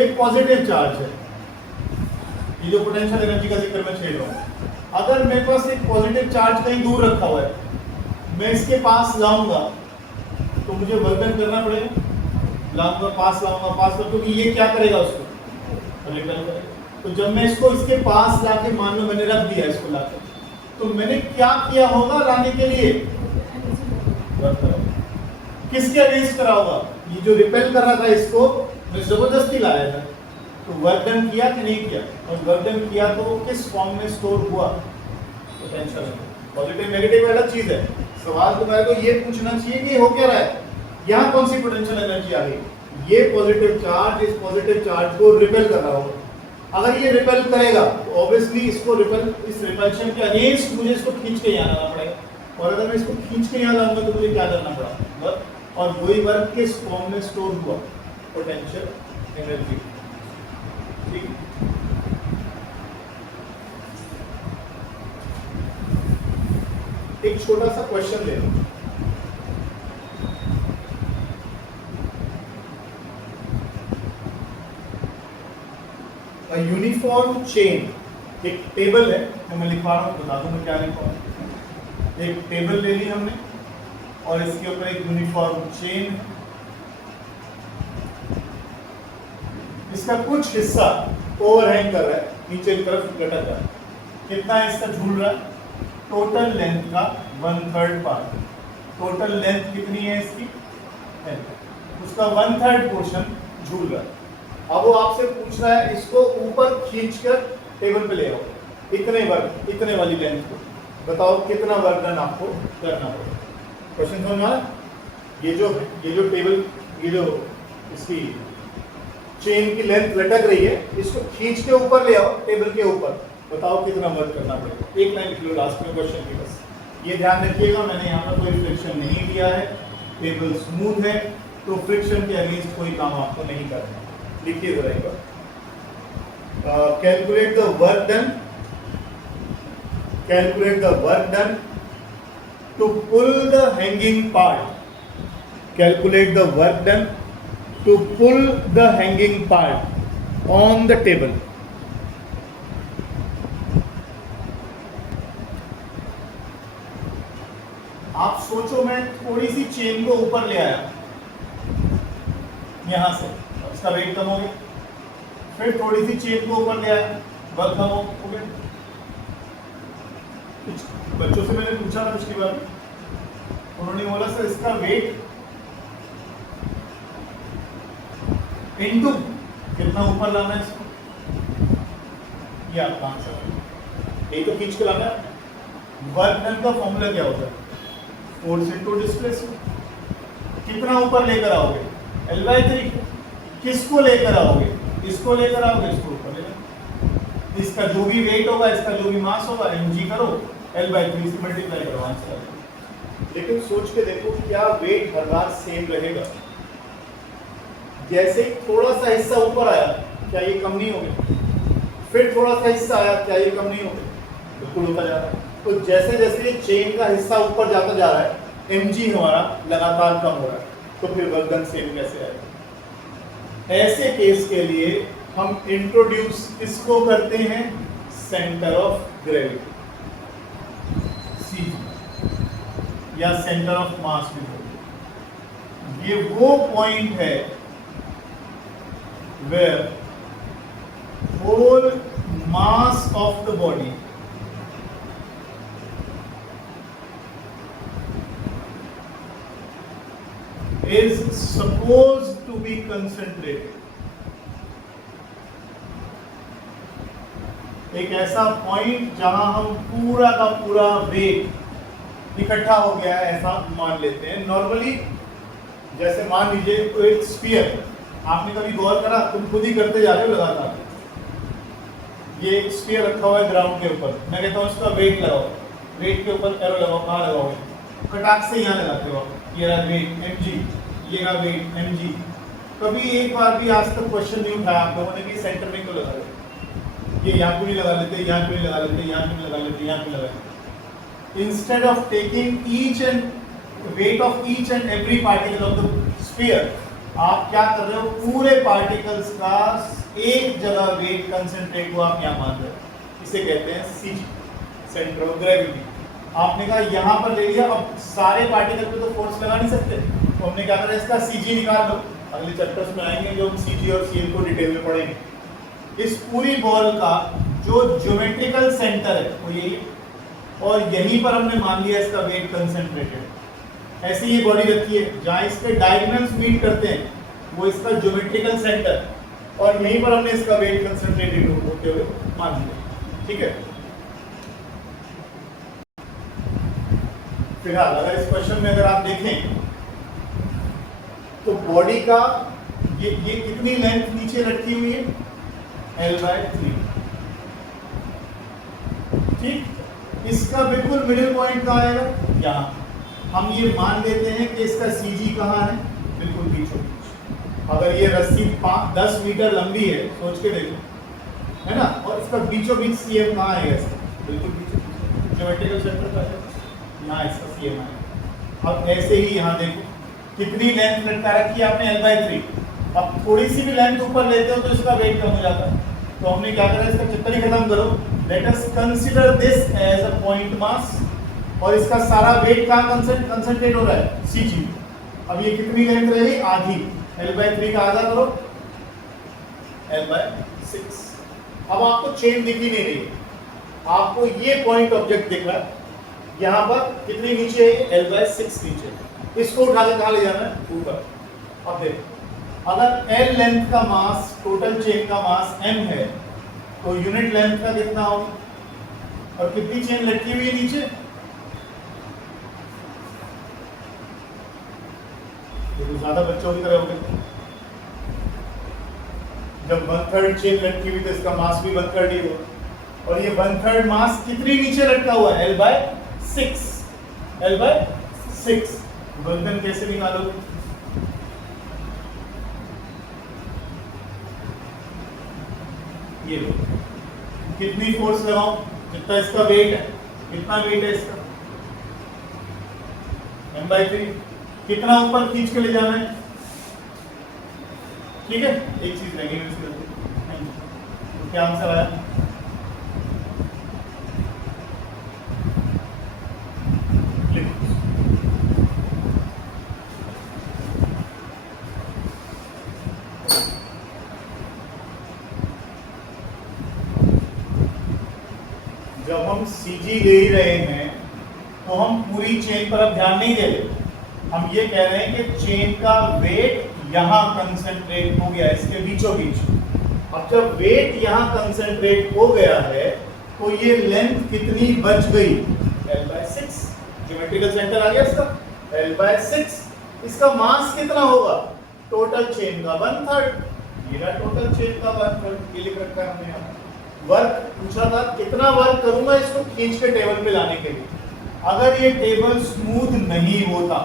एक पॉजिटिव चार्ज है, ये जो पोटेंशियल एनर्जी का जिक्र मैं छेड़ रहा हूँ, अगर मेरे पास एक पॉजिटिव चार्ज कहीं दूर रखा हुआ है, मैं इसके पास लाऊंगा तो मुझे वर्क करना पड़ेगा। लाऊंगा, पास लाऊंगा, क्योंकि ये क्या करेगा? उसको रिपेल करेगा। तो जब मैं इसको इसके पास लाके, मान लो मैंने रख दिया इसको लाके, तो मैंने क्या किया होगा लाने के लिए? वर्क करा। किसके अगेंस्ट करा होगा? ये जो रिपेल कर रहा था इसको मैं जबरदस्ती लाया था, तो वर्क डन किया कि नहीं किया? और वर्क डन किया तो किस फॉर्म में स्टोर हुआ? पोटेंशियल। पॉजिटिव नेगेटिव अलग चीज है। सवाल तुम्हारे को ये पूछना चाहिए कि हो क्या रहा है, यहाँ कौन सी पोटेंशियल एनर्जी आ गई? ये पॉजिटिव चार्ज इस पॉजिटिव चार्ज को रिपेल कर रहा होगा। अगर ये रिपेल करेगा तो ऑब्वियसली इसको इस रिपल्शन के अगेंस्ट मुझे इसको खींच के यहाँ लाना पड़ेगा, और अगर मैं इसको खींच के यहाँ लाऊंगा तो मुझे क्या करना पड़ा? वर्क। और वही वर्क किस फॉर्म में स्टोर हुआ? Potential energy. ठीक। एक छोटा सा क्वेश्चन ले लो। अ यूनिफॉर्म चेन, एक टेबल है तो मैं लिखवा रहा हूँ, बता दूं मैं क्या लिखवा रहा हूँ। एक टेबल ले ली हमने और इसके ऊपर एक यूनिफॉर्म चेन है। इसका कुछ हिस्सा ओवरहैंग कर रहा है, नीचे की तरफ लटक रहा है। कितना इसका झूल रहा है? टोटल लेंथ का 1/3 पार्ट। टोटल लेंथ कितनी है इसकी? उसका 1/3 पोर्शन झूल रहा है। अब वो आपसे पूछ रहा है इसको ऊपर खींचकर टेबल पे ले आओ, इतने वर्ग, इतने वाली लेंथ को बताओ कितना वर्क डन आपको करना होगा। क्वेश्चन समझ में आया? ये जो टेबल, ये जो इसकी चेन की लेंथ लटक रही है, इसको खींच के ऊपर ले आओ टेबल के ऊपर, बताओ कितना वर्क करना पड़ेगा। एक लाइन लिख लो लास्ट में क्वेश्चन की बस। ये ध्यान रखिएगा, मैंने यहाँ पर कोई फ्रिक्शन नहीं दिया है, टेबल स्मूथ है, तो फ्रिक्शन के अगेंस्ट कोई काम आपको नहीं करना है। लिखिए जरा एक बार, calculate the work done, calculate the work done to pull the hanging part, calculate the work done to pull the hanging part on the table. आप सोचो मैं थोड़ी सी चेन को ऊपर ले आया यहां से, इसका वेट कम हो गया, फिर थोड़ी सी चेन को ऊपर ले आया, वर्क कम हो गया। बच्चों से मैंने पूछा ना पिछली बार, उन्होंने बोला सर इसका वेट इनटू कितना ऊपर लाना है इसको, ये आपका आंसर है। यही तो खींच के लाना है। वर्क डन का फॉर्मूला क्या होता है? Force into displacement. कितना ऊपर लेकर आओगे? L/3। किसको लेकर आओगे? इसको लेकर आओगे, इसको ऊपर लेकर। इसका जो भी वेट होगा, इसका जो भी मास होगा, mg करो, L/3 से मल्टीप्लाई करो, आंसर। लेकिन सोच के देखो, क्या वेट हर बार सेम रहेगा? जैसे थोड़ा सा हिस्सा ऊपर आया, क्या ये कम नहीं हो गया? फिर थोड़ा सा हिस्सा आया, क्या ये कम नहीं हो गया? बिल्कुल होता जा रहा है। तो जैसे जैसे ये चेन का हिस्सा ऊपर जाता जा रहा है, mg हमारा लगातार कम हो रहा है, तो फिर वर्क डन सेम कैसे आएगा? ऐसे केस के लिए हम इंट्रोड्यूस किसको करते हैं? सेंटर ऑफ ग्रेविटी, या सेंटर ऑफ मास भी बोलते। ये वो पॉइंट है where whole mass of the body is supposed to be concentrated। एक ऐसा पॉइंट जहां हम पूरा का पूरा वेट इकट्ठा हो गया है, ऐसा मान लेते हैं। नॉर्मली जैसे मान लीजिए कोई एक स्फीयर, आपने कभी गौर करा, तुम खुद ही करते जा रहे हो लगातार। ये एक स्फीयर रखा हुआ है ग्राउंड के ऊपर, मैं कहता हूँ इसका वेट लगाओ, वेट के ऊपर एरो लगाओ, कहाँ लगाओगे? कटाक से यहाँ लगाते हो। ये रहा वेट mg, ये रहा वेट mg। कभी एक बार भी आज तक क्वेश्चन नहीं उठाया आप लोगों ने कि सेंटर में क्यों लगा लेते, ये यहाँ क्यों नहीं लगा लेते, यहाँ क्यों नहीं लगा लेते, यहाँ क्यों नहीं लगा लेते, यहाँ क्यों लगा लेते? Instead of taking each and weight of each and every particle of the sphere, आप क्या कर रहे हो? पूरे पार्टिकल्स का एक जगह वेट कंसेंट्रेट को आप यहाँ मान रहे हो। इसे कहते हैं सीजी, सेंटर ऑफ ग्रेविटी। आपने कहा यहाँ पर ले लिया, अब सारे पार्टिकल पे तो फोर्स लगा नहीं सकते, तो हमने क्या करा, इसका सीजी निकाल लो। अगले चैप्टर्स में आएंगे जो हम सीजी और सीएल को डिटेल में पढ़ेंगे। इस पूरी बॉल का जो ज्योमेट्रिकल सेंटर है वो यही, और यहीं पर हमने मान लिया इसका वेट कंसेंट्रेटेड। ऐसी ये बॉडी रखी है, जहाँ इसके डायगोनल्स मीट करते हैं वो इसका ज्योमेट्रिकल सेंटर, और यहीं पर हमने इसका वेट कंसेंट्रेटेड होते हुए मान लिया। ठीक है, फिलहाल अगर इस क्वेश्चन में अगर आप देखें तो बॉडी का ये कितनी लेंथ नीचे रखी हुई है? L/3। ठीक, इसका बिल्कुल मिडिल पॉइंट कहाँ आएगा? यहाँ। हम ये मान लेते हैं कि इसका CG कहाँ है? बिल्कुल बीचों बीच। अगर ये रस्सी 10 मीटर लंबी है, सोच के देखो, है ना, और इसका बीचों बीच CM कहाँ आएगा? इसका बिल्कुल बीचों बीच ज्योमेट्रिकल सेंटर का है, यहाँ इसका CM आएगा। अब ऐसे ही यहाँ देखो कितनी लेंथ लटका रखी है आपने? L/3। अब थोड़ी सी भी लेंथ ऊपर लेते हो तो इसका वेट कम हो जाता है, तो हमने क्या करा, इसका चक्कर ही खत्म करो। Let us consider this as a point mass, और इसका सारा वेट कहाँ कंसंट्रेट हो रहा है, Cg। अब ये कितनी लेंथ रहेगी, आधी, L/3 का आधा करो, L/6। अब आपको चेन दिख ही नहीं रही, आपको ये पॉइंट ऑब्जेक्ट दिख रहा है, यहाँ पर कितनी नीचे है, L/6 नीचे। इसको उठा के कहाँ ले जाना है, ऊपर। अब देखो, अगर L लेंथ का मास, टोटल चेन का मास m है, तो यूनिट लेंथ का कितना होगा, और कितनी चेन लटकी हुई है नीचे, ये तो ज्यादा बच्चों की तरह हो गए। जब 1/3 चेन लटकी हुई तो इसका मास भी 1/3 ही होगा, और ये 1/3 मास कितनी नीचे लटका हुआ है, L/6। L/6 बंधन कैसे निकालोगे, ये लो, कितनी फोर्स लगाओ, जितना इसका वेट है, कितना वेट है इसका, m/3, कितना ऊपर खींच के ले जाना है। ठीक है, एक चीज रहेगी तो क्या आंसर आया, जब हम CG ले ही रहे हैं तो हम पूरी चेन पर अब ध्यान नहीं दे रहे, हम ये कह रहे हैं कि चेन का वेट यहाँ कंसंट्रेट हो गया, इसके बीचों बीच। अब जब वेट यहाँ कंसंट्रेट हो गया है तो ये लेंथ कितनी बच गई, L/6। ज्योमेट्रिकल सेंटर आ गया इसका, L/6। इसका मास कितना होगा, टोटल चेन का 1/3, ये टोटल चेन का 1/3, ये लिख रखा है हमने यहाँ। वर्क पूछा था, कितना वर्क करूंगा इसको खींच के टेबल पे लाने के लिए। अगर ये टेबल स्मूथ नहीं होता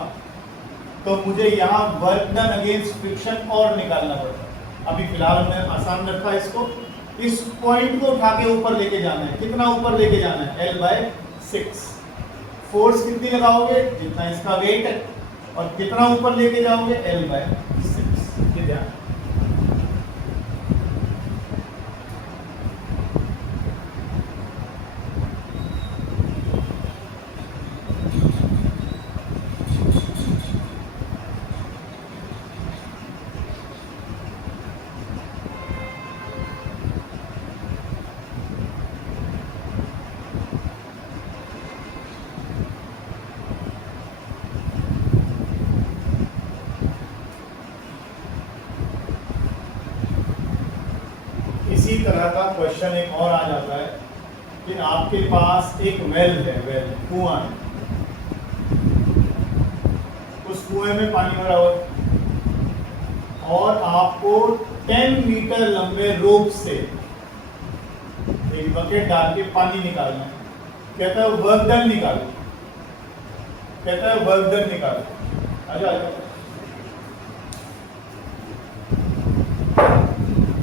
तो मुझे यहाँ वर्क डन अगेंस्ट फ्रिक्शन और निकालना पड़ता। अभी फिलहाल हमने आसान रखा इसको, इस पॉइंट को उठा के ऊपर लेके जाना है। कितना ऊपर लेके जाना है, L/6। फोर्स कितनी लगाओगे, जितना इसका वेट है, और कितना ऊपर लेके जाओगे, L/6। ये ध्यान, इसी तरह का क्वेश्चन एक और आ जाता है कि आपके पास एक वेल है, वेल कुआं है, उस कुएं में पानी भरा हुआ है, और आपको 10 मीटर लंबे रोप से एक बकेट डाल के पानी निकालना है। कहता है वर्क डन निकालो, कहता है वर्क डन निकालो। आजा आजा,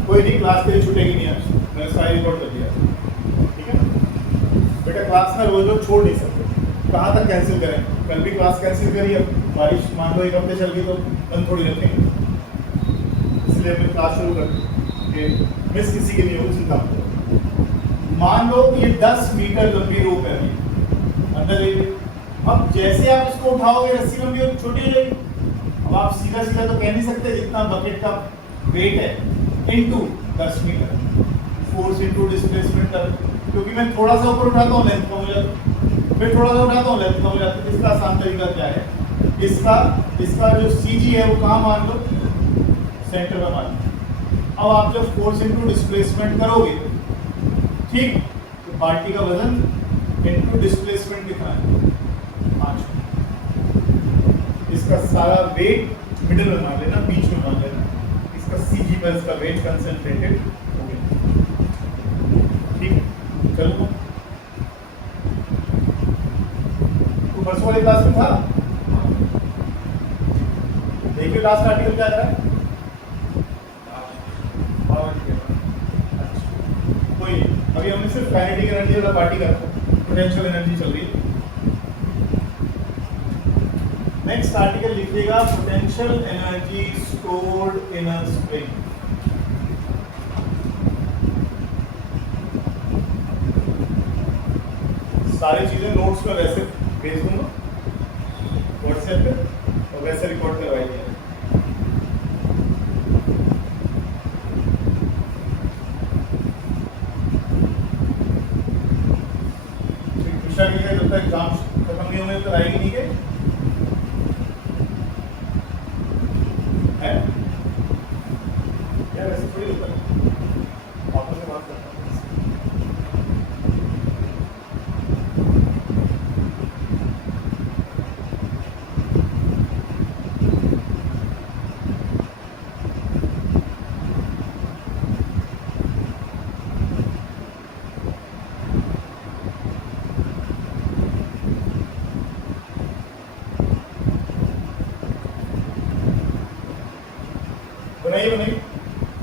कोई नहीं, क्लास तेरी छूटेगी नहीं आज, मैंने सारी रिकॉर्ड कर दिया। ठीक है बेटा, क्लास में रोज रोज छोड़ नहीं सकते, कहाँ तक कैंसिल करें, कल भी क्लास कैंसिल करी, अब बारिश मान लो 1 हफ्ते चल गई तो बंद थोड़ी रखेंगे, इसलिए हमने क्लास शुरू कर दी, मिस किसी के लिए हो, चिंता मत करो। मान लो ये 10 मीटर लंबी रोप है, अंदर देखिए। अब जैसे आप इसको उठाओगे रस्सी लंबी और छोटी हो जाएगी। अब आप सीधा सीधा तो कह नहीं सकते जितना बकेट का वेट है into 10 metre, force into displacement कर, क्योंकि मैं थोड़ा सा ऊपर उठाता हूँ लेंथ कम हो जाती है, फिर थोड़ा सा उठाता हूँ लेंथ कम हो जाती है। इसका आसान तरीका क्या है, इसका जो CG है वो कहाँ मान लो, सेंटर में मान लो। अब आप जब फोर्स इनटू डिस्प्लेसमेंट करोगे, ठीक, तो पार्टी का वजन इनटू डिस्प्लेसमेंट कितना है, 5। इसका सारा वेट मिडिल में मान लेना, बीच में मान लेना, इसका CG पर इसका वेट कंसंट्रेटेड हो गया। ठीक, चलो तो परसों वाली क्लास में था, देखिए लास्ट आर्टिकल क्या कर रहा है। कोई नहीं, अभी हमने सिर्फ काइनेटिक एनर्जी वाला पार्टी कर, पोटेंशियल एनर्जी चल रही है। नेक्स्ट आर्टिकल लिखिएगा, potential energy stored in a spring. सारी चीज़ें नोट्स में वैसे भेज दूंगा व्हाट्सएप पे और वैसे रिकॉर्ड करवाइए। ट्यूशन की है, जब तक एग्जाम खत्म नहीं होंगे तो आएगी नहीं के है यार, ऐसे थोड़ी होता है। आपस में बात करता हूँ। बनाइए बनाइए,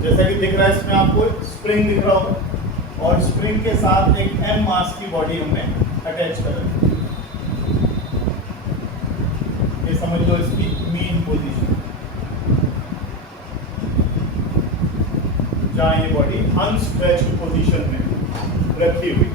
जैसा कि दिख रहा है इसमें आपको स्प्रिंग दिख रहा होगा और स्प्रिंग के साथ एक m मास की बॉडी हमने अटैच कर रखी है। ये समझ लो इसकी मीन पोजीशन, जहां ये बॉडी अनस्ट्रेच्ड पोजीशन में रखी हुई है।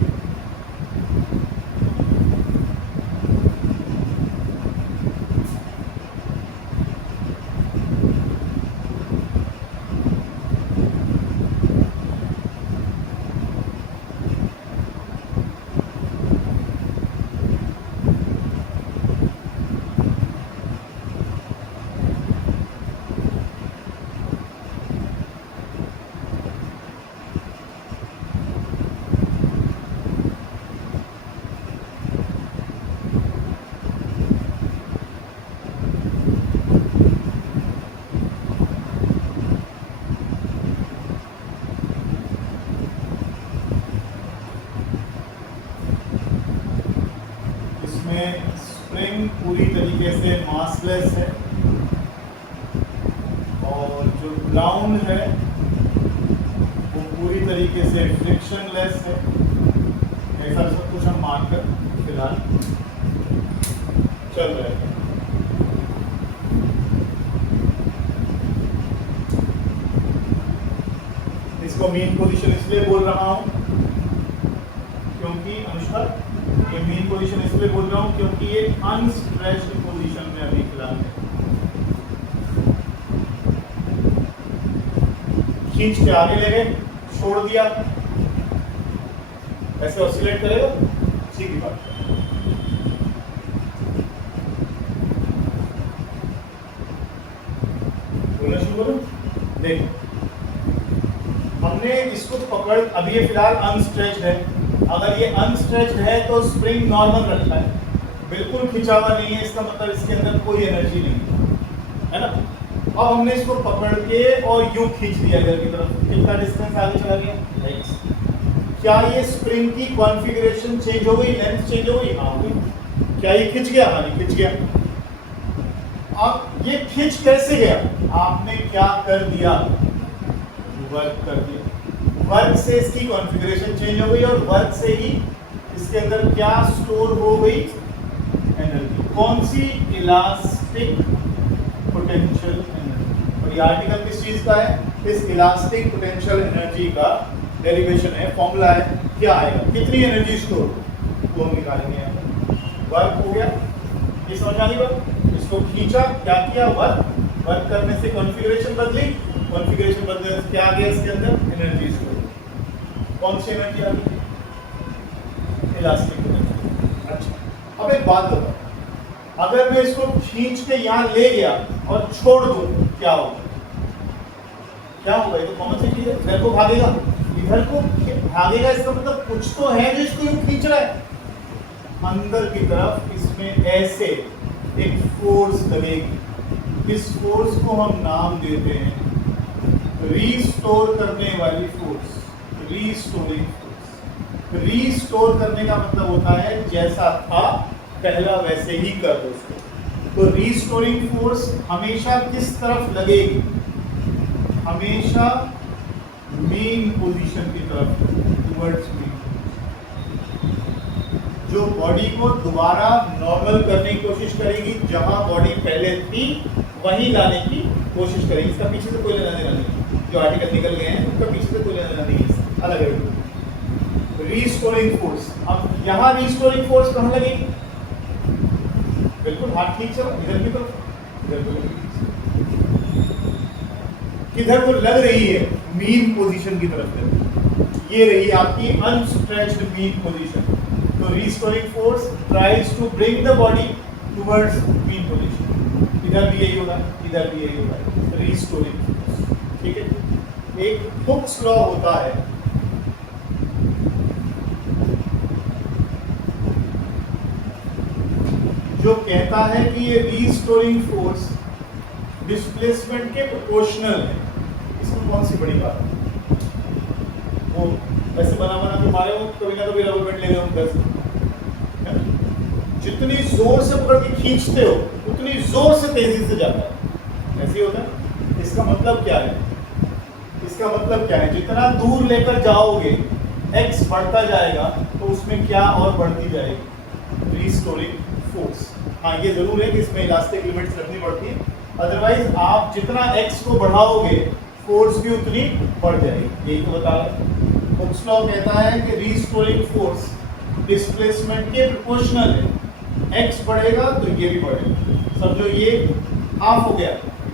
स्प्रिंग पूरी तरीके से मासलेस है और जो ग्राउंड है वो पूरी तरीके से फ्रिक्शनलेस है। ऐसा सब कुछ हम मानकर फिलहाल चल रहे हैं। इसको मीन पोजीशन इसलिए बोल रहा हूं क्योंकि अनुष्का, ये मेन पोजीशन इसलिए बोल रहा हूं क्योंकि ये अनस्ट्रेच्ड पोजीशन में अभी फिलहाल है। खींच के आगे ले गए, छोड़ दिया, ऐसे ऑसिलेट करेगा, सीधी बात। बोलना शुरू करो। देखो, हमने इसको पकड़, अभी ये फिलहाल अनस्ट्रेच्ड है। अगर ये अनस्ट्रेच्ड है तो स्प्रिंग नॉर्मल रखा है, बिल्कुल खिंचा हुआ नहीं है, इसका मतलब इसके अंदर कोई एनर्जी नहीं है ना। अब हमने इसको पकड़ के और यूं खींच दिया इधर की तरफ, कितना डिस्टेंस आगे चला गया, क्या ये स्प्रिंग की कॉन्फ़िगरेशन चेंज हो गई, लेंथ चेंज हो गई? हाँ हो गई। क्या ये खिंच गया? हाँ नहीं खिंच गया। अब ये खिंच कैसे गया? आपने क्या कर दिया? वर्क कर दिया। वर्क से इसकी कॉन्फ़िगरेशन चेंज हो गई और वर्क से ही इसके अंदर क्या स्टोर हो गई? एनर्जी। कौन सी? Elastic potential energy. और ये आर्टिकल किस चीज का है? इस इलास्टिक पोटेंशियल एनर्जी का डेरिवेशन है, फॉर्मूला है। क्या आएगा? कितनी एनर्जी स्टोर, वो हम निकालेंगे। वर्क हो गया, ये समझ आ गई बात। इसको खींचा, क्या किया? वर्क। वर्क करने से कॉन्फ़िगरेशन बदली, कॉन्फ़िगरेशन बदलने से क्या आ गया इसके अंदर? Energy store. कौन सी एनर्जी आ गई? Elastic energy. अच्छा, अब एक बात बताओ, अगर मैं इसको खींच के यहाँ ले गया और छोड़ दूं, क्या होगा? क्या होगा? ये तो कॉमन सी चीज है। इधर को भागेगा, इधर को भागेगा, इसका मतलब कुछ तो है जो इसको यूं खींच रहा है। अंदर की तरफ इसमें ऐसे एक फोर्स लगेगी। इस फोर्स को हम नाम देते हैं रीस्टोर करने वाली फोर्स, रीस्टोरिंग फोर्स। रीस्टोर करने का मतलब होता है जैसा था पहला वैसे ही कर दो उसको। तो रीस्टोरिंग फोर्स हमेशा किस तरफ लगेगी? हमेशा मेन पोजीशन की तरफ, टुवर्ड्स मेन। जो बॉडी को दोबारा नॉर्मल करने की कोशिश करेगी, जहां बॉडी पहले थी वहीं लाने की कोशिश करेगी। इसका पीछे से कोई लेना देना नहीं, जो आर्टिकल निकल गए हैं उनका पीछे से कोई लेना देना नहीं है, अलग है। रीस्टोरिंग फोर्स, अब यहाँ रीस्टोरिंग फोर्स कहाँ लगेगी? बिल्कुल हाथ ठीक चलो इधर की तरफ, इधर को किधर को लग रही है? मीन पोजीशन की तरफ। ये रही आपकी अनस्ट्रेच्ड मीन पोजीशन। तो restoring force tries to bring the body towards mean position. इधर भी यही होगा, इधर भी यही होगा, रीस्टोरिंग फोर्स। ठीक है, एक हुक्स लॉ होता है जो कहता है कि ये रीस्टोरिंग फोर्स डिस्प्लेसमेंट के प्रोपोर्शनल है। इसमें कौन सी बड़ी बात है? वो ऐसे बना के मारे हो, कभी ना कभी रबर बैंड ले गए उनका से, जितनी जोर से पकड़ के खींचते हो उतनी जोर से तेजी से जाता है। ऐसे ही होता है। इसका मतलब क्या है? इसका मतलब क्या है? जितना दूर लेकर जाओगे x बढ़ता जाएगा, तो उसमें क्या और बढ़ती जाएगी? Restoring force. हाँ, ये जरूर है कि इसमें इलास्टिक लिमिट्स रखनी पड़ती है, अदरवाइज आप जितना x को बढ़ाओगे फोर्स भी उतनी बढ़ जाएगी। यही तो बता रहे। हुक्स लॉ कहता है कि रीस्टोरिंग फोर्स डिस्प्लेसमेंट के प्रोपोर्शनल है। x बढ़ेगा तो ये भी बढ़ेगा। समझो ये हाफ हो गया,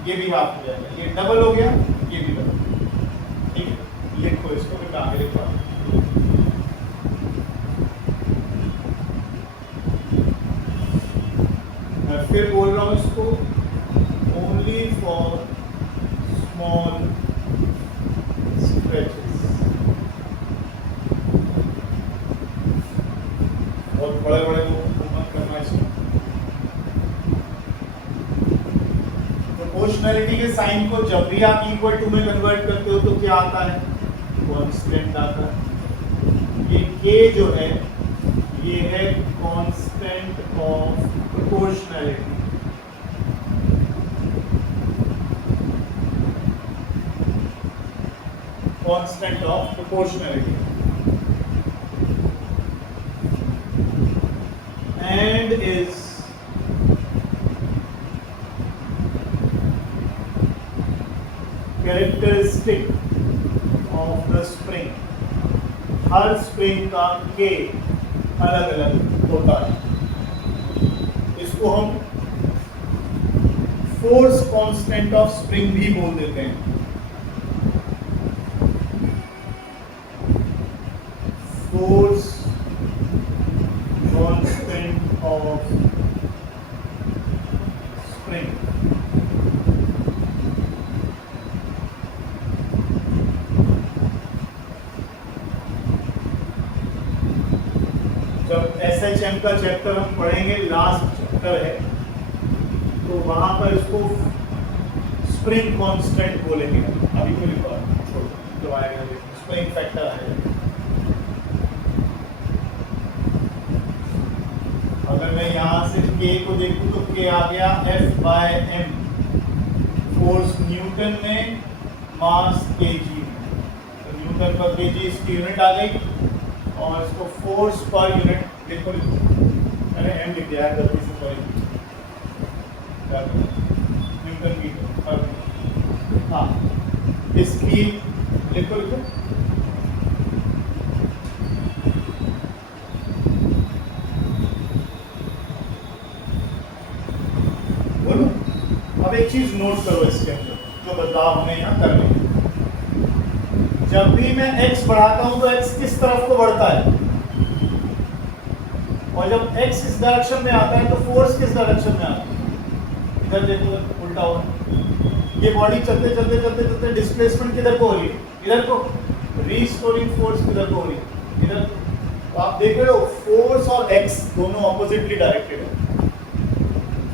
ये भी हाफ हो जाएगा, ये डबल हो गया, ये भी डबल। ठीक है, लिखो इसको, फिर आगे लिखवा। मैं फिर बोल रहा हूँ इसको, ओनली फॉर स्मॉल स्ट्रेचेस। और बड़े बड़े को मत करना इसको। प्रोपोर्शनैलिटी के साइन को जब भी आप इक्वल टू में कन्वर्ट करते हो तो क्या आता है? कांस्टेंट आता है। ये k जो है ये है constant of proportionality. Constant of proportionality and is characteristic of the spring। Her spring का k अलग अलग होता है। इसको हम फोर्स कांस्टेंट ऑफ स्प्रिंग भी बोल देते हैं। Force constant of spring. जब SHM का चैप्टर हम पढ़ेंगे, लास्ट चैप्टर है, तो वहां पर इसको स्प्रिंग कांस्टेंट बोलेंगे। अभी कोई जो आएगा स्प्रिंग फैक्टर आएगा। अगर मैं यहाँ से k को देखूं तो k आ गया F/m, फोर्स न्यूटन में, मास kg। तो न्यूटन पर kg इसकी यूनिट आ गई, और इसको फोर्स पर यूनिट देखो, मैंने m लिख दिया है गलती से, सॉरी, न्यूटन की पर, हाँ इसकी लिखो लिखो बोलो। अब एक चीज नोट करो इसके अंदर, जो बदलाव हमें यहाँ करने हैं। जब भी मैं x बढ़ाता हूं तो x किस तरफ को बढ़ता है? और जब x इस डायरेक्शन में आता है तो फोर्स किस डायरेक्शन में आता है? इधर देखो, उल्टा हुआ। ये बॉडी चलते चलते चलते चलते डिस्प्लेसमेंट किधर को हो रही है? इधर को। रीस्टोरिंग फोर्स किधर को हो रही है? इधर। तो आप देख रहे हो फोर्स और x दोनों ऑपोजिटली डायरेक्टेड है।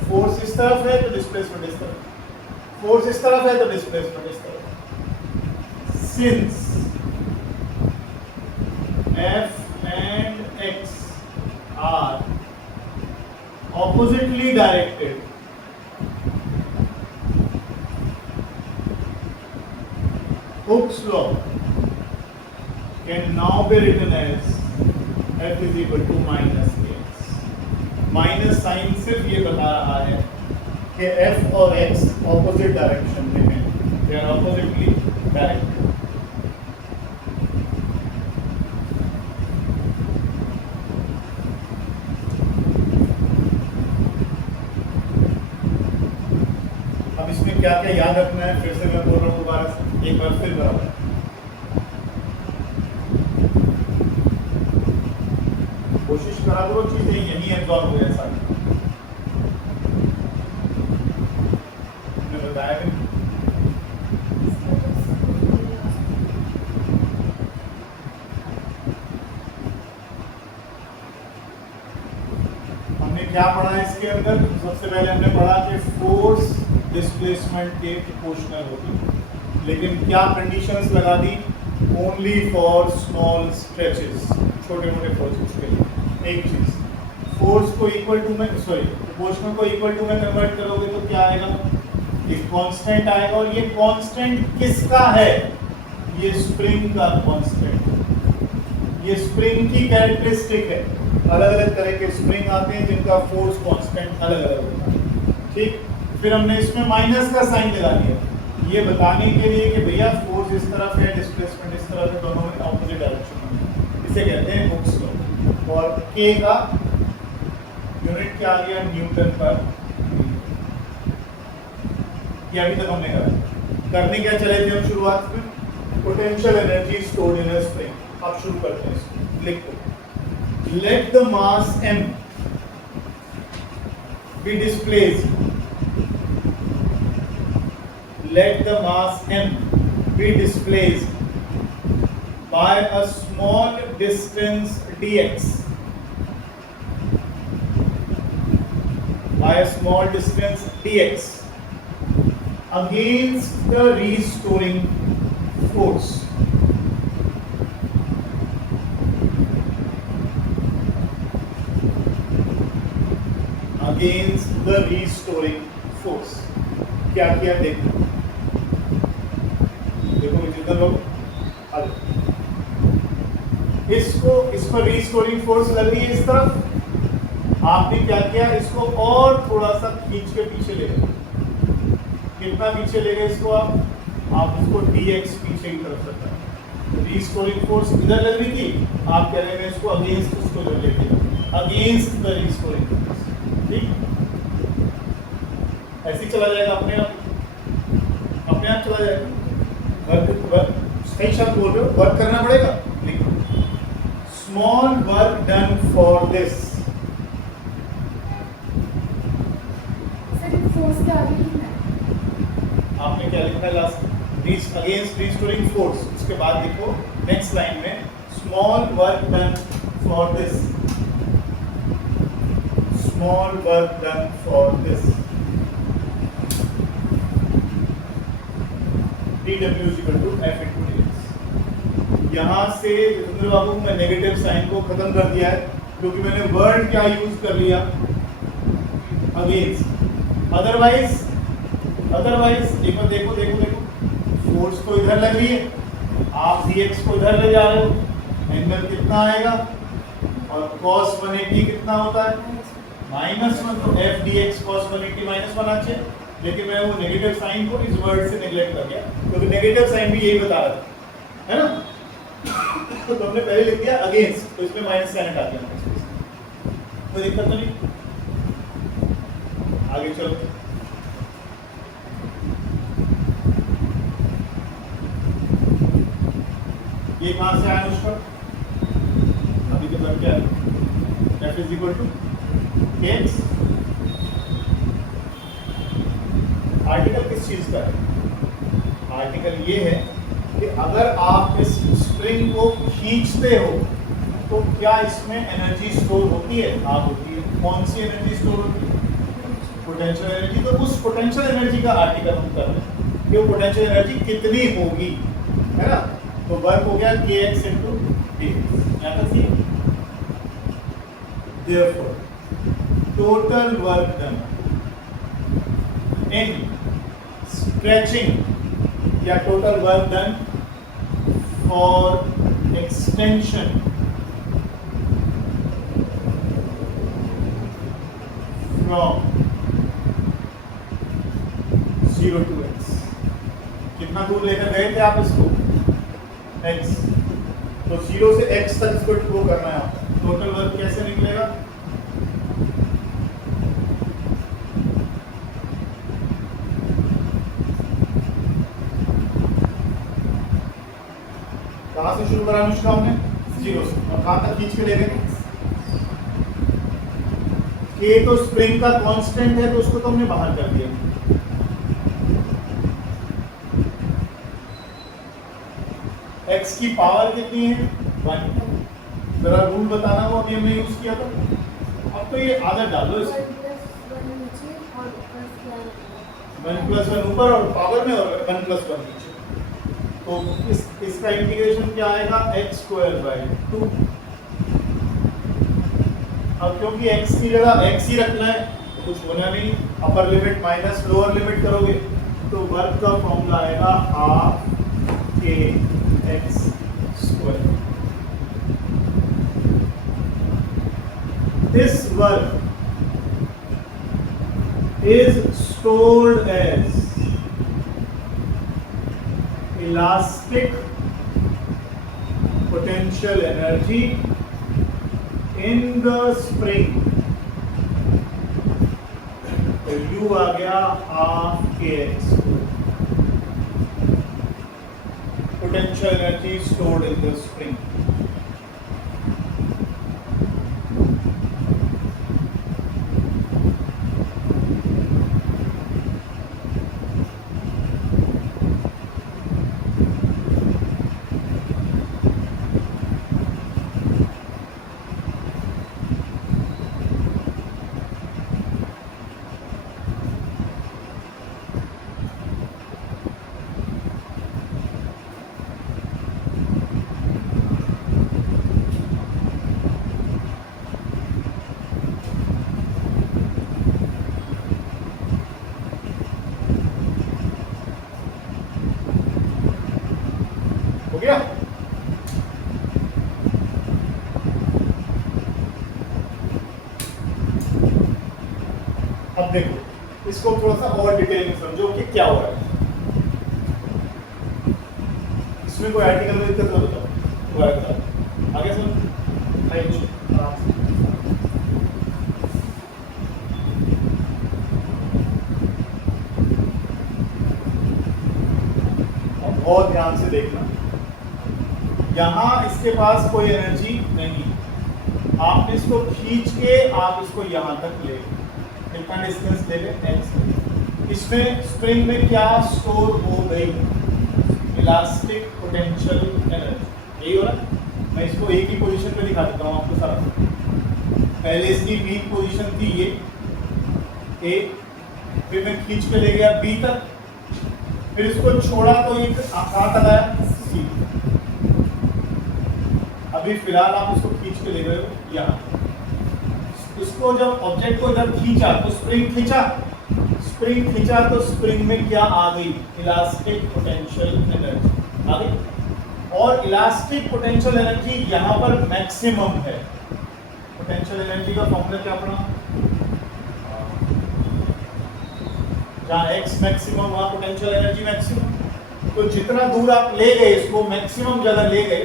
फोर्स इस तरफ है तो डिस्प्लेसमेंट इस तरफ, फोर्स इस तरफ है तो डिस्प्लेसमेंट इस तरफ। Since F and x are oppositely directed, Hooke's law can now be written as F is equal to minus x। Minus sign सिर्फ ये बता रहा है कि F और x ऑपोजिट डायरेक्शन में हैं, they are oppositely directed। क्या क्या याद रखना है, फिर से मैं बोल रहा हूँ दोबारा से एक बार फिर बराबर। कोशिश करा दो चीजें यही एब्जॉर्ब हो जाए सारी। बताया भी हमने क्या पढ़ा है इसके अंदर। सबसे पहले हमने पढ़ा कि फोर्स डिस्प्लेसमेंट के प्रोपोर्शनल होती है, लेकिन क्या कंडीशंस लगा दी, ओनली फॉर स्मॉल स्ट्रेचेस, छोटे मोटे फोर्सेस के लिए। एक चीज, फोर्स को इक्वल टू में प्रोपोर्शनल को इक्वल टू में कन्वर्ट करोगे तो क्या आएगा, एक कांस्टेंट आएगा। और ये कांस्टेंट किसका है, ये स्प्रिंग का कांस्टेंट, ये स्प्रिंग की कैरेक्टरिस्टिक है। अलग अलग तरह के स्प्रिंग आते हैं जिनका फोर्स कांस्टेंट अलग अलग होता है, ठीक। फिर हमने इसमें माइनस का साइन लगा दिया, ये बताने के लिए कि भैया फोर्स इस तरफ है, डिस्प्लेसमेंट इस तरफ है, दोनों में ऑपोजिट डायरेक्शन में। इसे कहते हैं हुक्स लॉ। और के का यूनिट क्या आ गया, न्यूटन पर। ये अभी तक हमने करा। करने क्या चले थे हम शुरुआत में, potential energy stored in a spring. अब शुरू करते हैं इसको, लिखो, let the mass m be displaced, let the mass m be displaced by a small distance dx, by a small distance dx against the restoring force. Against the restoring force. क्या किया देखो, जितना लोग इसको, इस पर रिस्टोरिंग फोर्स लग रही है इस तरफ, आपने क्या किया, इसको और थोड़ा सा खींच के पीछे ले गए। कितना पीछे ले गए इसको आप इसको dx पीछे की तरफ रखा। रिस्टोरिंग फोर्स इधर लग रही थी, आप कह रहे हैं इसको अगेंस्ट, उसको इधर लेके अगेंस्ट द रिस्टोरिंग फोर्स, ठीक। ऐसे चला जाएगा अपने आप चला जाएगा। वर्क सही शब्द बोल रहे हो, वर्क करना पड़ेगा। लिखो, small work done for this. Force के आगे लिखना है। आपने क्या लिखा है लास्ट, अगेंस्ट रिस्टोरिंग फोर्स। उसके बाद देखो नेक्स्ट लाइन में, small work done for this, small work done for this. dW is equal to F into dx. यहाँ से जितेंद्र बाबू मैं नेगेटिव साइन को खत्म कर दिया है, क्योंकि मैंने वर्ड क्या यूज कर लिया, अगेंस्ट। अदरवाइज एक बार देखो, फोर्स तो इधर लग रही है, आप dx को इधर ले जा रहे हो, एंगल कितना आएगा, और cos 180 कितना होता है, -1। तो f dx cos 180 -1 आ जाए। लेकिन मैं वो नेगेटिव साइन को इस वर्ड से नेग्लेक्ट कर दिया, क्योंकि नेगेटिव साइन भी यही बता रहा था, है ना। तो हमने पहले लिख दिया अगेंस्ट, तो इसमें माइनस साइन हटा दिया, कोई दिक्कत तो नहीं। आगे चलो, ये कहां से आया उसका, अभी के बाद क्या है, f is equal to kx। Article किस चीज का है, आर्टिकल ये है कि अगर आप इस स्प्रिंग को खींचते हो तो क्या इसमें एनर्जी स्टोर होती है, हाँ होती है। कौन सी एनर्जी स्टोर होती है, पोटेंशियल एनर्जी। तो उस पोटेंशियल एनर्जी का आर्टिकल हम कर रहे हैं कि वो पोटेंशियल एनर्जी कितनी होगी, है ना। तो वर्क हो गया kx into dx, यहाँ तक ठीक। Therefore, total work done in stretching या total work done for extension from 0 to x, कितना दूर लेकर गए थे आप इसको, x। तो 0 से x तक इसको वो करना है आपको। टोटल वर्क कैसे निकलेगा, ऊपर अनुष्का हमने 0 से, और कहाँ तक खींच के ले गए? K तो स्प्रिंग का कांस्टेंट है, तो उसको तो हमने बाहर कर दिया। x की पावर कितनी है? 1। जरा रूल बताना, वो अभी हमने यूज किया था। अब तो ये आदत डालो इसकी, 1 + 1 ऊपर और पावर में, और 1 + 1 नीचे। तो इसका इंटीग्रेशन क्या आएगा? x²/2। अब क्योंकि x की जगह x ही रखना है तो कुछ होना नहीं, upper limit minus lower limit करोगे तो वर्क का फॉर्मूला आएगा ½ kx²। This work is stored as elastic potential energy in the spring। तो U आ गया ½ kx²। Potential energy stored in the spring। हो गया? अब देखो इसको थोड़ा सा और डिटेल में समझो कि क्या हो रहा है। इसमें कोई आर्टिकल में दिक्कत ना बताओ, आगे सुन आराम से। अब बहुत ध्यान से देखना, यहाँ इसके पास कोई एनर्जी नहीं, आपने इसको खींच के आप इसको यहाँ तक ले, कितना डिस्टेंस ले गए? x। इसमें स्प्रिंग में क्या स्टोर हो गई? Elastic potential energy. यही हो रहा है। मैं इसको एक ही पोजीशन पे दिखा देता हूँ आपको सारा। पहले इसकी वीक पोजीशन थी ये A, फिर मैं खींच के ले गया B तक, फिर इसको छोड़ा तो ये कहाँ तक आया? C। अभी फिलहाल आप इसको खींच के ले गए हो यहाँ। इसको जब ऑब्जेक्ट को जब खींचा तो स्प्रिंग खींचा तो स्प्रिंग में क्या आ गई? इलास्टिक पोटेंशियल एनर्जी आ गई। और इलास्टिक पोटेंशियल एनर्जी यहाँ पर मैक्सिमम है। पोटेंशियल एनर्जी का फॉर्मूला क्या पढ़ा? जहाँ x मैक्सिमम वहाँ पोटेंशियल एनर्जी मैक्सिमम। तो जितना दूर आप ले गए इसको, मैक्सिमम जगह ले गए,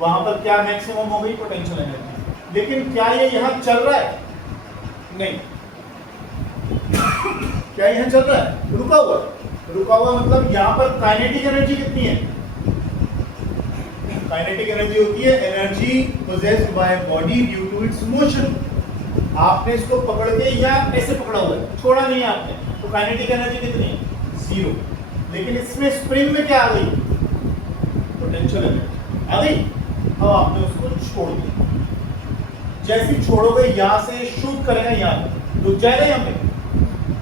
वहां पर क्या मैक्सिमम हो गई? Potential energy. लेकिन क्या ये यहाँ चल रहा है? नहीं। क्या यहाँ चल रहा है? रुका हुआ मतलब यहाँ पर काइनेटिक एनर्जी कितनी है? काइनेटिक एनर्जी होती है energy possessed by body due to its motion. आपने इसको पकड़ के या ऐसे पकड़ा हुआ है, छोड़ा नहीं है आपने, तो काइनेटिक एनर्जी कितनी है? 0। लेकिन इसमें स्प्रिंग में क्या आ गई? पोटेंशियल एनर्जी आ गई। अब आपने उसको छोड़ दिया, जैसे ही छोड़ोगे यहाँ से शूट करेगा, यहाँ रुक जाएगा, यहाँ पे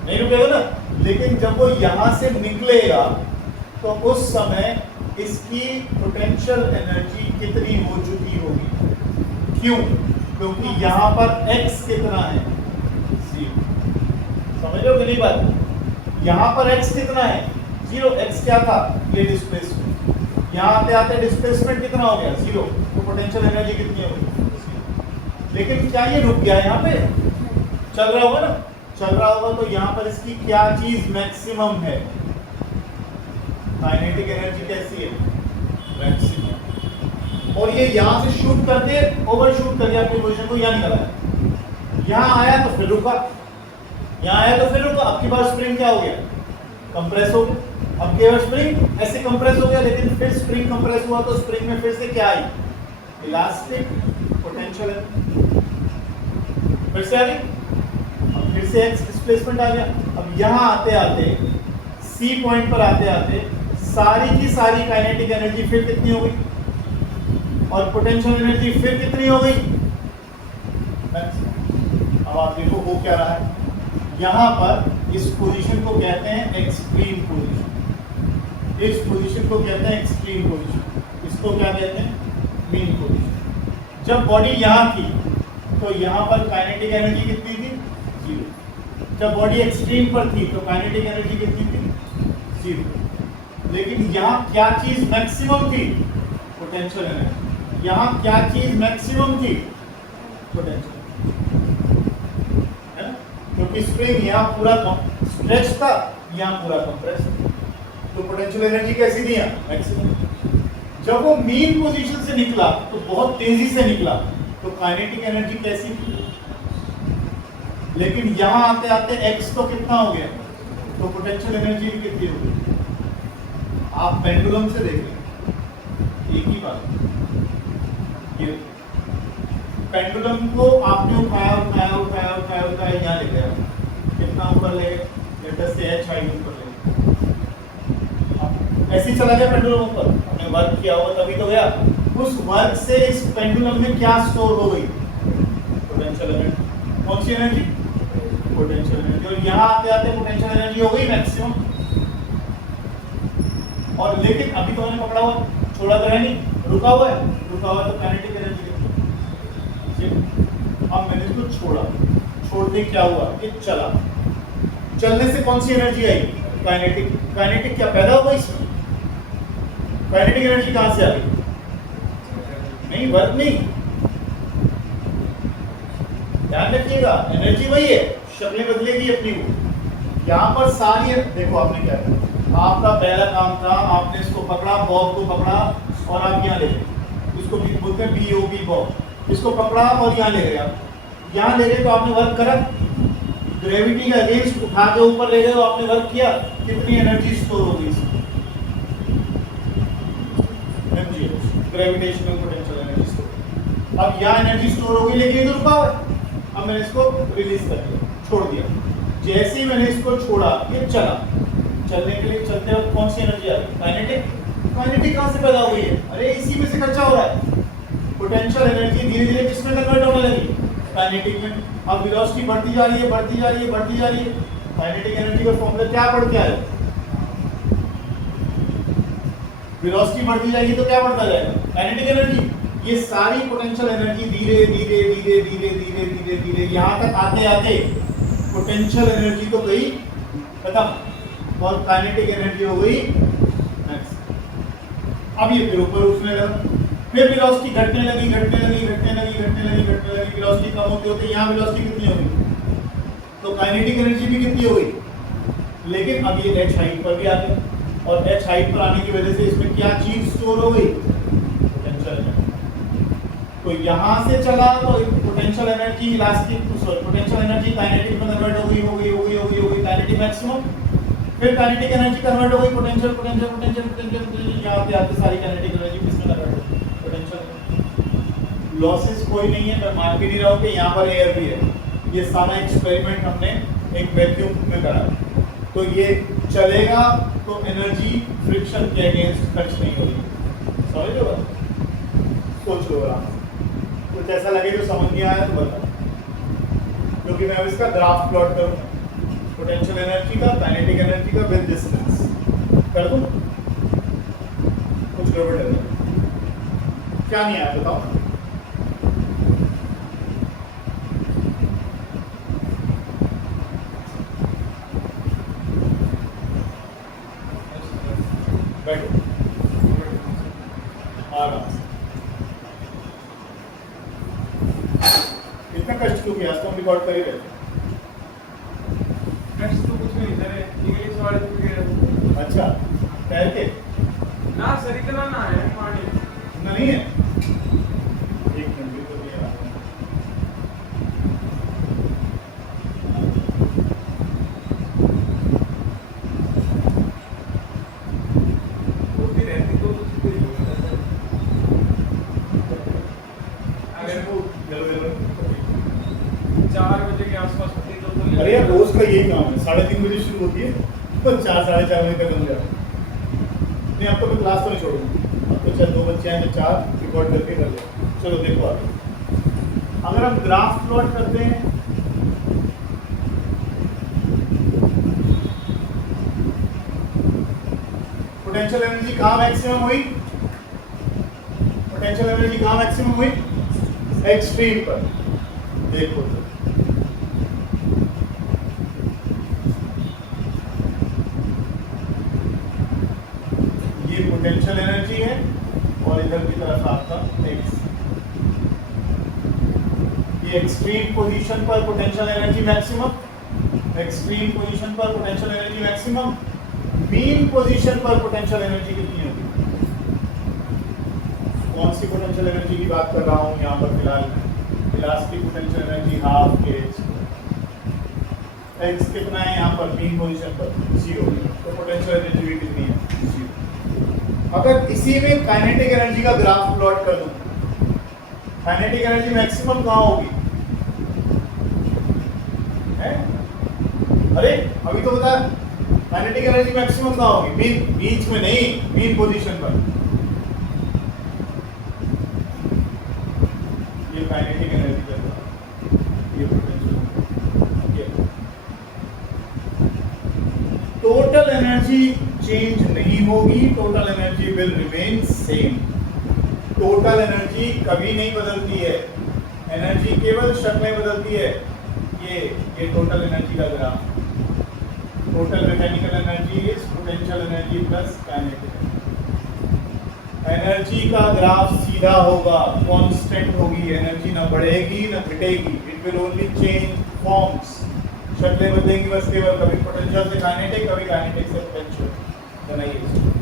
नहीं रुकेगा ना। लेकिन जब वो यहाँ से निकलेगा तो उस समय इसकी पोटेंशियल एनर्जी कितनी हो चुकी होगी? क्यों? क्योंकि यहाँ पर x कितना है? 0। समझो कि नहीं बात? यहाँ पर x कितना है? 0। x क्या था? ये डिस्प्लेसमेंट। यहाँ आते आते डिस्प्लेसमेंट कितना हो गया? 0। तो पोटेंशियल एनर्जी कितनी होगी? 0। लेकिन क्या ये रुक गया यहाँ पे? चल रहा होगा ना? चल रहा होगा तो यहाँ पर इसकी क्या चीज मैक्सिमम है? काइनेटिक एनर्जी कैसी है? मैक्सिमम। और ये यहाँ से शूट करके ओवर शूट कर दिया अपनी पोजीशन को, यहाँ निकला है, यहाँ आया तो फिर रुका, यहाँ आया तो फिर रुका। आपके पास स्प्रिंग क्या हो गया? कंप्रेस हो गया। अब केवल स्प्रिंग ऐसे कंप्रेस हो गया, लेकिन फिर स्प्रिंग कंप्रेस हुआ तो स्प्रिंग में फिर से क्या आई? इलास्टिक पोटेंशियल है। फिर से आ गई, अब फिर से एक्स डिस्प्लेसमेंट आ गया। अब यहाँ आते आते सी पॉइंट पर आते आते सारी की सारी काइनेटिक एनर्जी फिर कितनी हो गई और पोटेंशियल एनर्जी फिर कितनी हो गई। अब आप देखो हो क्या रहा है, यहाँ पर इस पोजीशन को कहते हैं एक्सट्रीम पोजीशन, इस पोजीशन को कहते हैं एक्सट्रीम पोजीशन, इसको क्या कहते हैं मीन पोजीशन। जब बॉडी यहाँ थी तो यहाँ पर काइनेटिक एनर्जी कितनी थी, जीरो। जब बॉडी एक्सट्रीम पर थी तो काइनेटिक एनर्जी कितनी थी, जीरो। लेकिन यहाँ क्या चीज मैक्सिमम थी, पोटेंशियल एनर्जी। यहाँ क्या चीज मैक्सिमम थी, पोटेंशियल, है ना, क्योंकि स्प्रिंग यहाँ पूरा स्ट्रेच था, यहाँ पूरा कंप्रेस, तो पोटेंशियल एनर्जी कैसी थी, मैक्सिमम। जब वो मीन पोजीशन से निकला तो बहुत तेजी से निकला, तो काइनेटिक एनर्जी कैसी थी। लेकिन यहां आते आते एक्स तो कितना हो गया, तो पोटेंशियल एनर्जी भी कितनी हो गई। आप पेंडुलम से देख लें, एक ही बात, ये पेंडुलम को आपने उठाया उठाया उठाया उठाया उठाया यहाँ ले गया, कितना ऊपर ले गए, लेटर से एच हाइट ऊपर ले गए, ऐसे ही चला गया पेंडुलम ऊपर, हमने वर्क किया हुआ तभी तो गया। उस वर्क से इस पेंडुलम में क्या स्टोर हो गई, पोटेंशियल एनर्जी। कौन सी एनर्जी, पोटेंशियल एनर्जी। और यहाँ आते आते पोटेंशियल एनर्जी हो गई मैक्सिमम। और लेकिन अभी तो हमने पकड़ा हुआ, छोड़ा तो है नहीं, रुका हुआ है, रुका हुआ तो काइनेटिक एनर्जी। अब मैंने इसको छोड़ा, छोड़ने क्या हुआ, ये चला, चलने से कौन सी एनर्जी आई, काइनेटिक। काइनेटिक क्या पैदा हुआ इसमें, काइनेटिक एनर्जी कहां से आ गई, नहीं वर्क नहीं, ध्यान रखिएगा, एनर्जी वही है, शक्लें बदलेगी अपनी वो। यहाँ पर सारी देखो आपने क्या किया, आपका पहला काम था आपने इसको पकड़ा, बॉब को पकड़ा और आप यहाँ ले गए, इसको बोलते हैं BOB बॉब, इसको पकड़ा और यहाँ ले गए। आप यहाँ ले गए तो आपने वर्क करा, ग्रेविटी का अगेंस्ट उठा के ऊपर ले गए तो आपने वर्क किया, कितनी एनर्जी स्टोर हो गई इसमें, ग्रेविटेशनल पोटेंशियल एनर्जी स्टोर। अब यहाँ एनर्जी स्टोर हो गई, लेकिन इधर रुका हुआ है। अब मैंने इसको रिलीज कर दिया, छोड़ दिया। जैसे ही मैंने इसको छोड़ा ये चला, चलने के लिए चलते वक्त कौन सी एनर्जी आ गई, काइनेटिक। काइनेटिक कहाँ से पैदा हुई है, अरे इसी में से खर्चा हो रहा है। पोटेंशियल एनर्जी धीरे धीरे किसमें कन्वर्ट होने लगी, काइनेटिक में। अब वेलोसिटी बढ़ती जा रही है, बढ़ती जा रही है, बढ़ती जा रही है। काइनेटिक एनर्जी का फॉर्मूला क्या बढ़ के आएगा, वेलोसिटी बढ़ती जाएगी तो क्या बढ़ता जाएगा, काइनेटिक एनर्जी। ये सारी पोटेंशियल एनर्जी धीरे धीरे धीरे धीरे धीरे धीरे धीरे यहाँ तक आते आते पोटेंशियल एनर्जी तो गई खत्म और काइनेटिक एनर्जी हो गई मैक्स। अब ये फिर ऊपर उठने लगा, फिर वेलोसिटी घटने लगी, घटने लगी, घटने लगी, घटने लगी, घटने लगी। वेलोसिटी कम होते होते यहाँ वेलोसिटी कितनी हो गई, तो काइनेटिक एनर्जी भी कितनी हो गई। लेकिन अब ये h हाइट पर भी आ गया, और h हाइट पर आने की वजह से इसमें क्या चीज स्टोर हो गई, पोटेंशियल एनर्जी। तो यहाँ से चला तो potential energy elastic, sorry potential energy kinetic में कन्वर्ट हो गई, हो गई, हो गई, हो गई, हो गई, काइनेटिक मैक्सिमम। फिर काइनेटिक एनर्जी कन्वर्ट हो गई पोटेंशियल, पोटेंशियल, पोटेंशियल, पोटेंशियल, यहाँ पे आते सारी काइनेटिक एनर्जी किसमें कन्वर्ट हो गई, पोटेंशियल। लॉसेस कोई नहीं है, मैं मान भी नहीं रहा हूँ कि यहाँ पर एयर भी है। ये सारा एक्सपेरिमेंट हमने एक वैक्यूम में करा, तो ये चलेगा तो एनर्जी फ्रिक्शन के अगेंस्ट खर्च नहीं होगी। समझ लो, सोच लो आराम से। कुछ ऐसा लगे जो समझ नहीं आया तो बताओ, क्योंकि मैं अब इसका ग्राफ प्लॉट करूँगा, पोटेंशियल एनर्जी का, काइनेटिक एनर्जी का विद डिस्टेंस कर दूँ। कुछ गड़बड़ है क्या, नहीं आया बताओ। बैठो आराम से। इतना कष्ट क्यों किया, तो हम रिकॉर्ड कर ही रहे थे। कष्ट तो कुछ नहीं सर, इंग्लिश वाले तो कह रहे। अच्छा तैर के ना सर, इतना ना है पानी, इतना नहीं है। एक मिनट तो नहीं आ रहा। होती रहती तो कुछ नहीं होता सर। किसी को येलो 4 बजे के आसपास होती तो अरे यार रोज का यही काम है, 3:30 बजे शुरू होती है पर 4 साढ़े 4 बजे तक हो जाता है। नहीं आपको मैं क्लास तो नहीं छोड़ूंगा, अब तो चाहे 2 बच्चे हैं तो 4 रिकॉर्ड करके कर ले। चलो देखो आगे, अगर हम ग्राफ प्लॉट करते हैं पोटेंशियल एनर्जी कहाँ मैक्सिमम हुई, पोटेंशियल एनर्जी कहाँ मैक्सिमम हुई, एक्सट्रीम पर। देखो तो ये पोटेंशियल एनर्जी है और इधर की तरफ आपका एक्स, ये एक्सट्रीम पोजीशन पर potential energy maximum, extreme position पर potential energy maximum, mean position पर पोटेंशियल एनर्जी कितनी होगी, कौन सी पोटेंशियल एनर्जी की बात कर रहा हूं यहाँ पर फिलहाल, इलास्टिक पोटेंशियल एनर्जी हाफ के एक्स कितना है यहाँ पर मीन पोजीशन पर 0, तो पोटेंशियल एनर्जी भी कितनी है 0। अगर इसी में काइनेटिक एनर्जी का ग्राफ प्लॉट कर दूं, काइनेटिक एनर्जी मैक्सिमम कहाँ होगी है? अरे अभी तो बता, काइनेटिक एनर्जी मैक्सिमम कहाँ होगी, मीन, बीच में नहीं, मीन पोजीशन पर। ये काइनेटिक एनर्जी का ग्राफ, ये पोटेंशियल, टोटल एनर्जी चेंज नहीं होगी, total energy will remain same. Total energy कभी नहीं बदलती है, एनर्जी केवल शक्लें बदलती है। ये टोटल एनर्जी का graph, total mechanical energy is potential energy plus kinetic energy का ग्राफ सीधा होगा, कांस्टेंट होगी, एनर्जी ना बढ़ेगी ना घटेगी, it will only change forms, शक्लें बदलेंगी बस केवल, कभी पोटेंशियल से काइनेटिक, कभी काइनेटिक से पोटेंशियल। बनाइए।